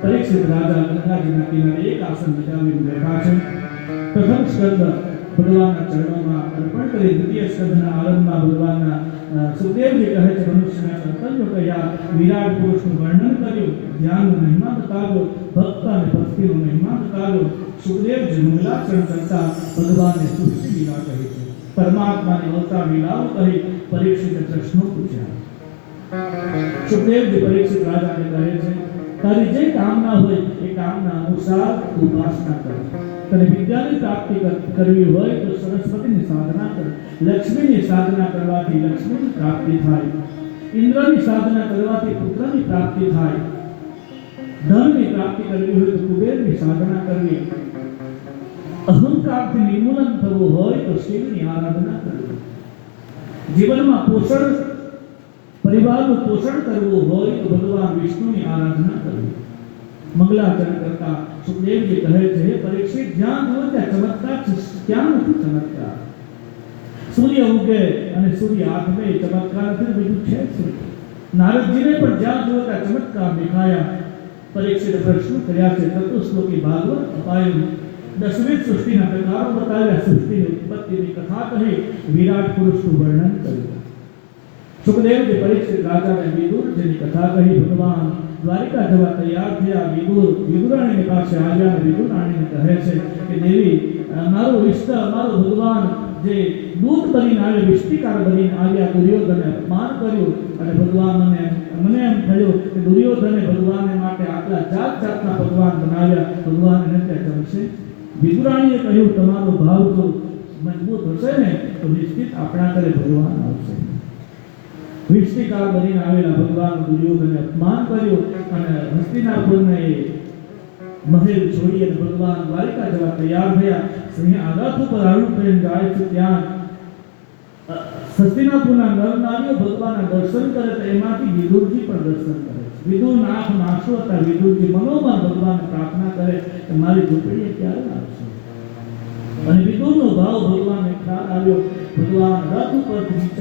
પરીક્ષિત રાજા ગંગાજીના કિનારે એક આસન લગાવીને બેઠા છે. પ્રથમ સ્કંદ ભગવાનના ચરણોમાં અર્પણ કરી, દ્વિતીય સ્કંદના આરંભમાં ભગવાનના સુખદેવજી કહે છે, મનુષ્યના કર્તવ્યો કહ્યા, વિરાટ પુરુષનું વર્ણન કર્યું, ધ્યાનનો મહિમા બતાવ્યો, ભક્ત અને ભક્તિનો મહિમા બતાવ્યો. સુખદેવજી મંગલાચરણ કરતા ભગવાનને સૃષ્ટિ લીલા કહી છે, પરમાત્માની અવતાર લીલાઓ કહી પરીક્ષિતે પ્રશ્નો પૂછ્યા. સુખદેવજી પરીક્ષિત રાજાને કહે છે, તારી જે કામના હોય એ કામના અનુસાર ઉપાસના કર. તને વિદ્યાની પ્રાપ્તિ કરવી હોય તો સરસ્વતીની સાધના કર. લક્ષ્મીની સાધના કરવાથી લક્ષ્મીની પ્રાપ્તિ થાય. ઇન્દ્રની સાધના કરવાથી પુત્રની પ્રાપ્તિ થાય. ધનની પ્રાપ્તિ કરવી હોય તો કુબેરની સાધના કરવી. અહંકારથી નિર્મૂલન થવું હોય તો શિવની આરાધના કરવી. જીવનમાં પોષણ, પરિવારનું પોષણ કરવું હોય તો ભગવાન વિષ્ણુની આરાધના કરવી. મંગલાચરણ કરતા સુખદેવજી કહે છે, હે પરીક્ષિત, જ્યાં જુઓ ત્યાં ચમત્કાર છે, ક્યાં નથી ચમત્કાર? સૂર્ય ઉગે અને સૂર્ય આથમે, ચમત્કાર નથી, બીજું છે શું? નારદજીને પણ જ્યાં જુઓ ત્યાં ચમત્કાર દેખાયા. પરીક્ષિત પ્રશ્નો કર્યા છે. ચતુશ્લોકી ભાગવત અપાયું. 10મી સૃષ્ટિના પ્રકારો બતાવ્યા. સૃષ્ટિની ઉત્પત્તિની કથા કહી, વિરાટ પુરુષનું વર્ણન કર્યું. સુખદેવજી પરીક્ષિત રાજાને વિદુરજીની કથા કહી. ભગવાન દ્વારિકા જવા તૈયાર થયા. વિદુરાણીની પાસે આવ્યા અને વિદુરાણીને કહે છે કે દેવી, મારો ઇષ્ટ, મારો ભગવાન જે દૂત બનીને આવ્યા, વિષ્ટિકાર બનીને આવ્યા, દુર્યોધને અપમાન કર્યું અને ભગવાન મને એમ થયું કે દુર્યોધને ભગવાનને માટે આટલા જાતના ભગવાન બનાવ્યા, ભગવાન એને ત્યાં ગમશે? વિદુરાણીએ કહ્યું, તમારો ભાવ જો મજબૂત હશે ને તો નિશ્ચિત આપણા ઘરે ભગવાન આવશે. વિષ્ટિકાર બનીને આવેલા ભગવાન દુર્યોધને અપમાન કર્યું અને હસ્તિનાપુરને મહેલ છોડી અને ભગવાન દ્વારિકા જવા તૈયાર થયા. સિંહ રથ ઉપર આરૂઢ થઈને જાય છે. ત્યાં હસ્તિનાપુરના નર નારીઓ ભગવાનના દર્શન કરે તો એમાંથી વિદુરજી પણ દર્શન કરે છે. વિદુરના આંખમાં આંસુ હતા. વિદુરજી મનોમન ભગવાનને પ્રાર્થના કરે કે મારી ઝૂંપડીએ ક્યારે આવશે? અને વિદુરનો ભાવ ભગવાનને ખ્યાલ આવ્યો. ભગવાન રથ ઉપરથી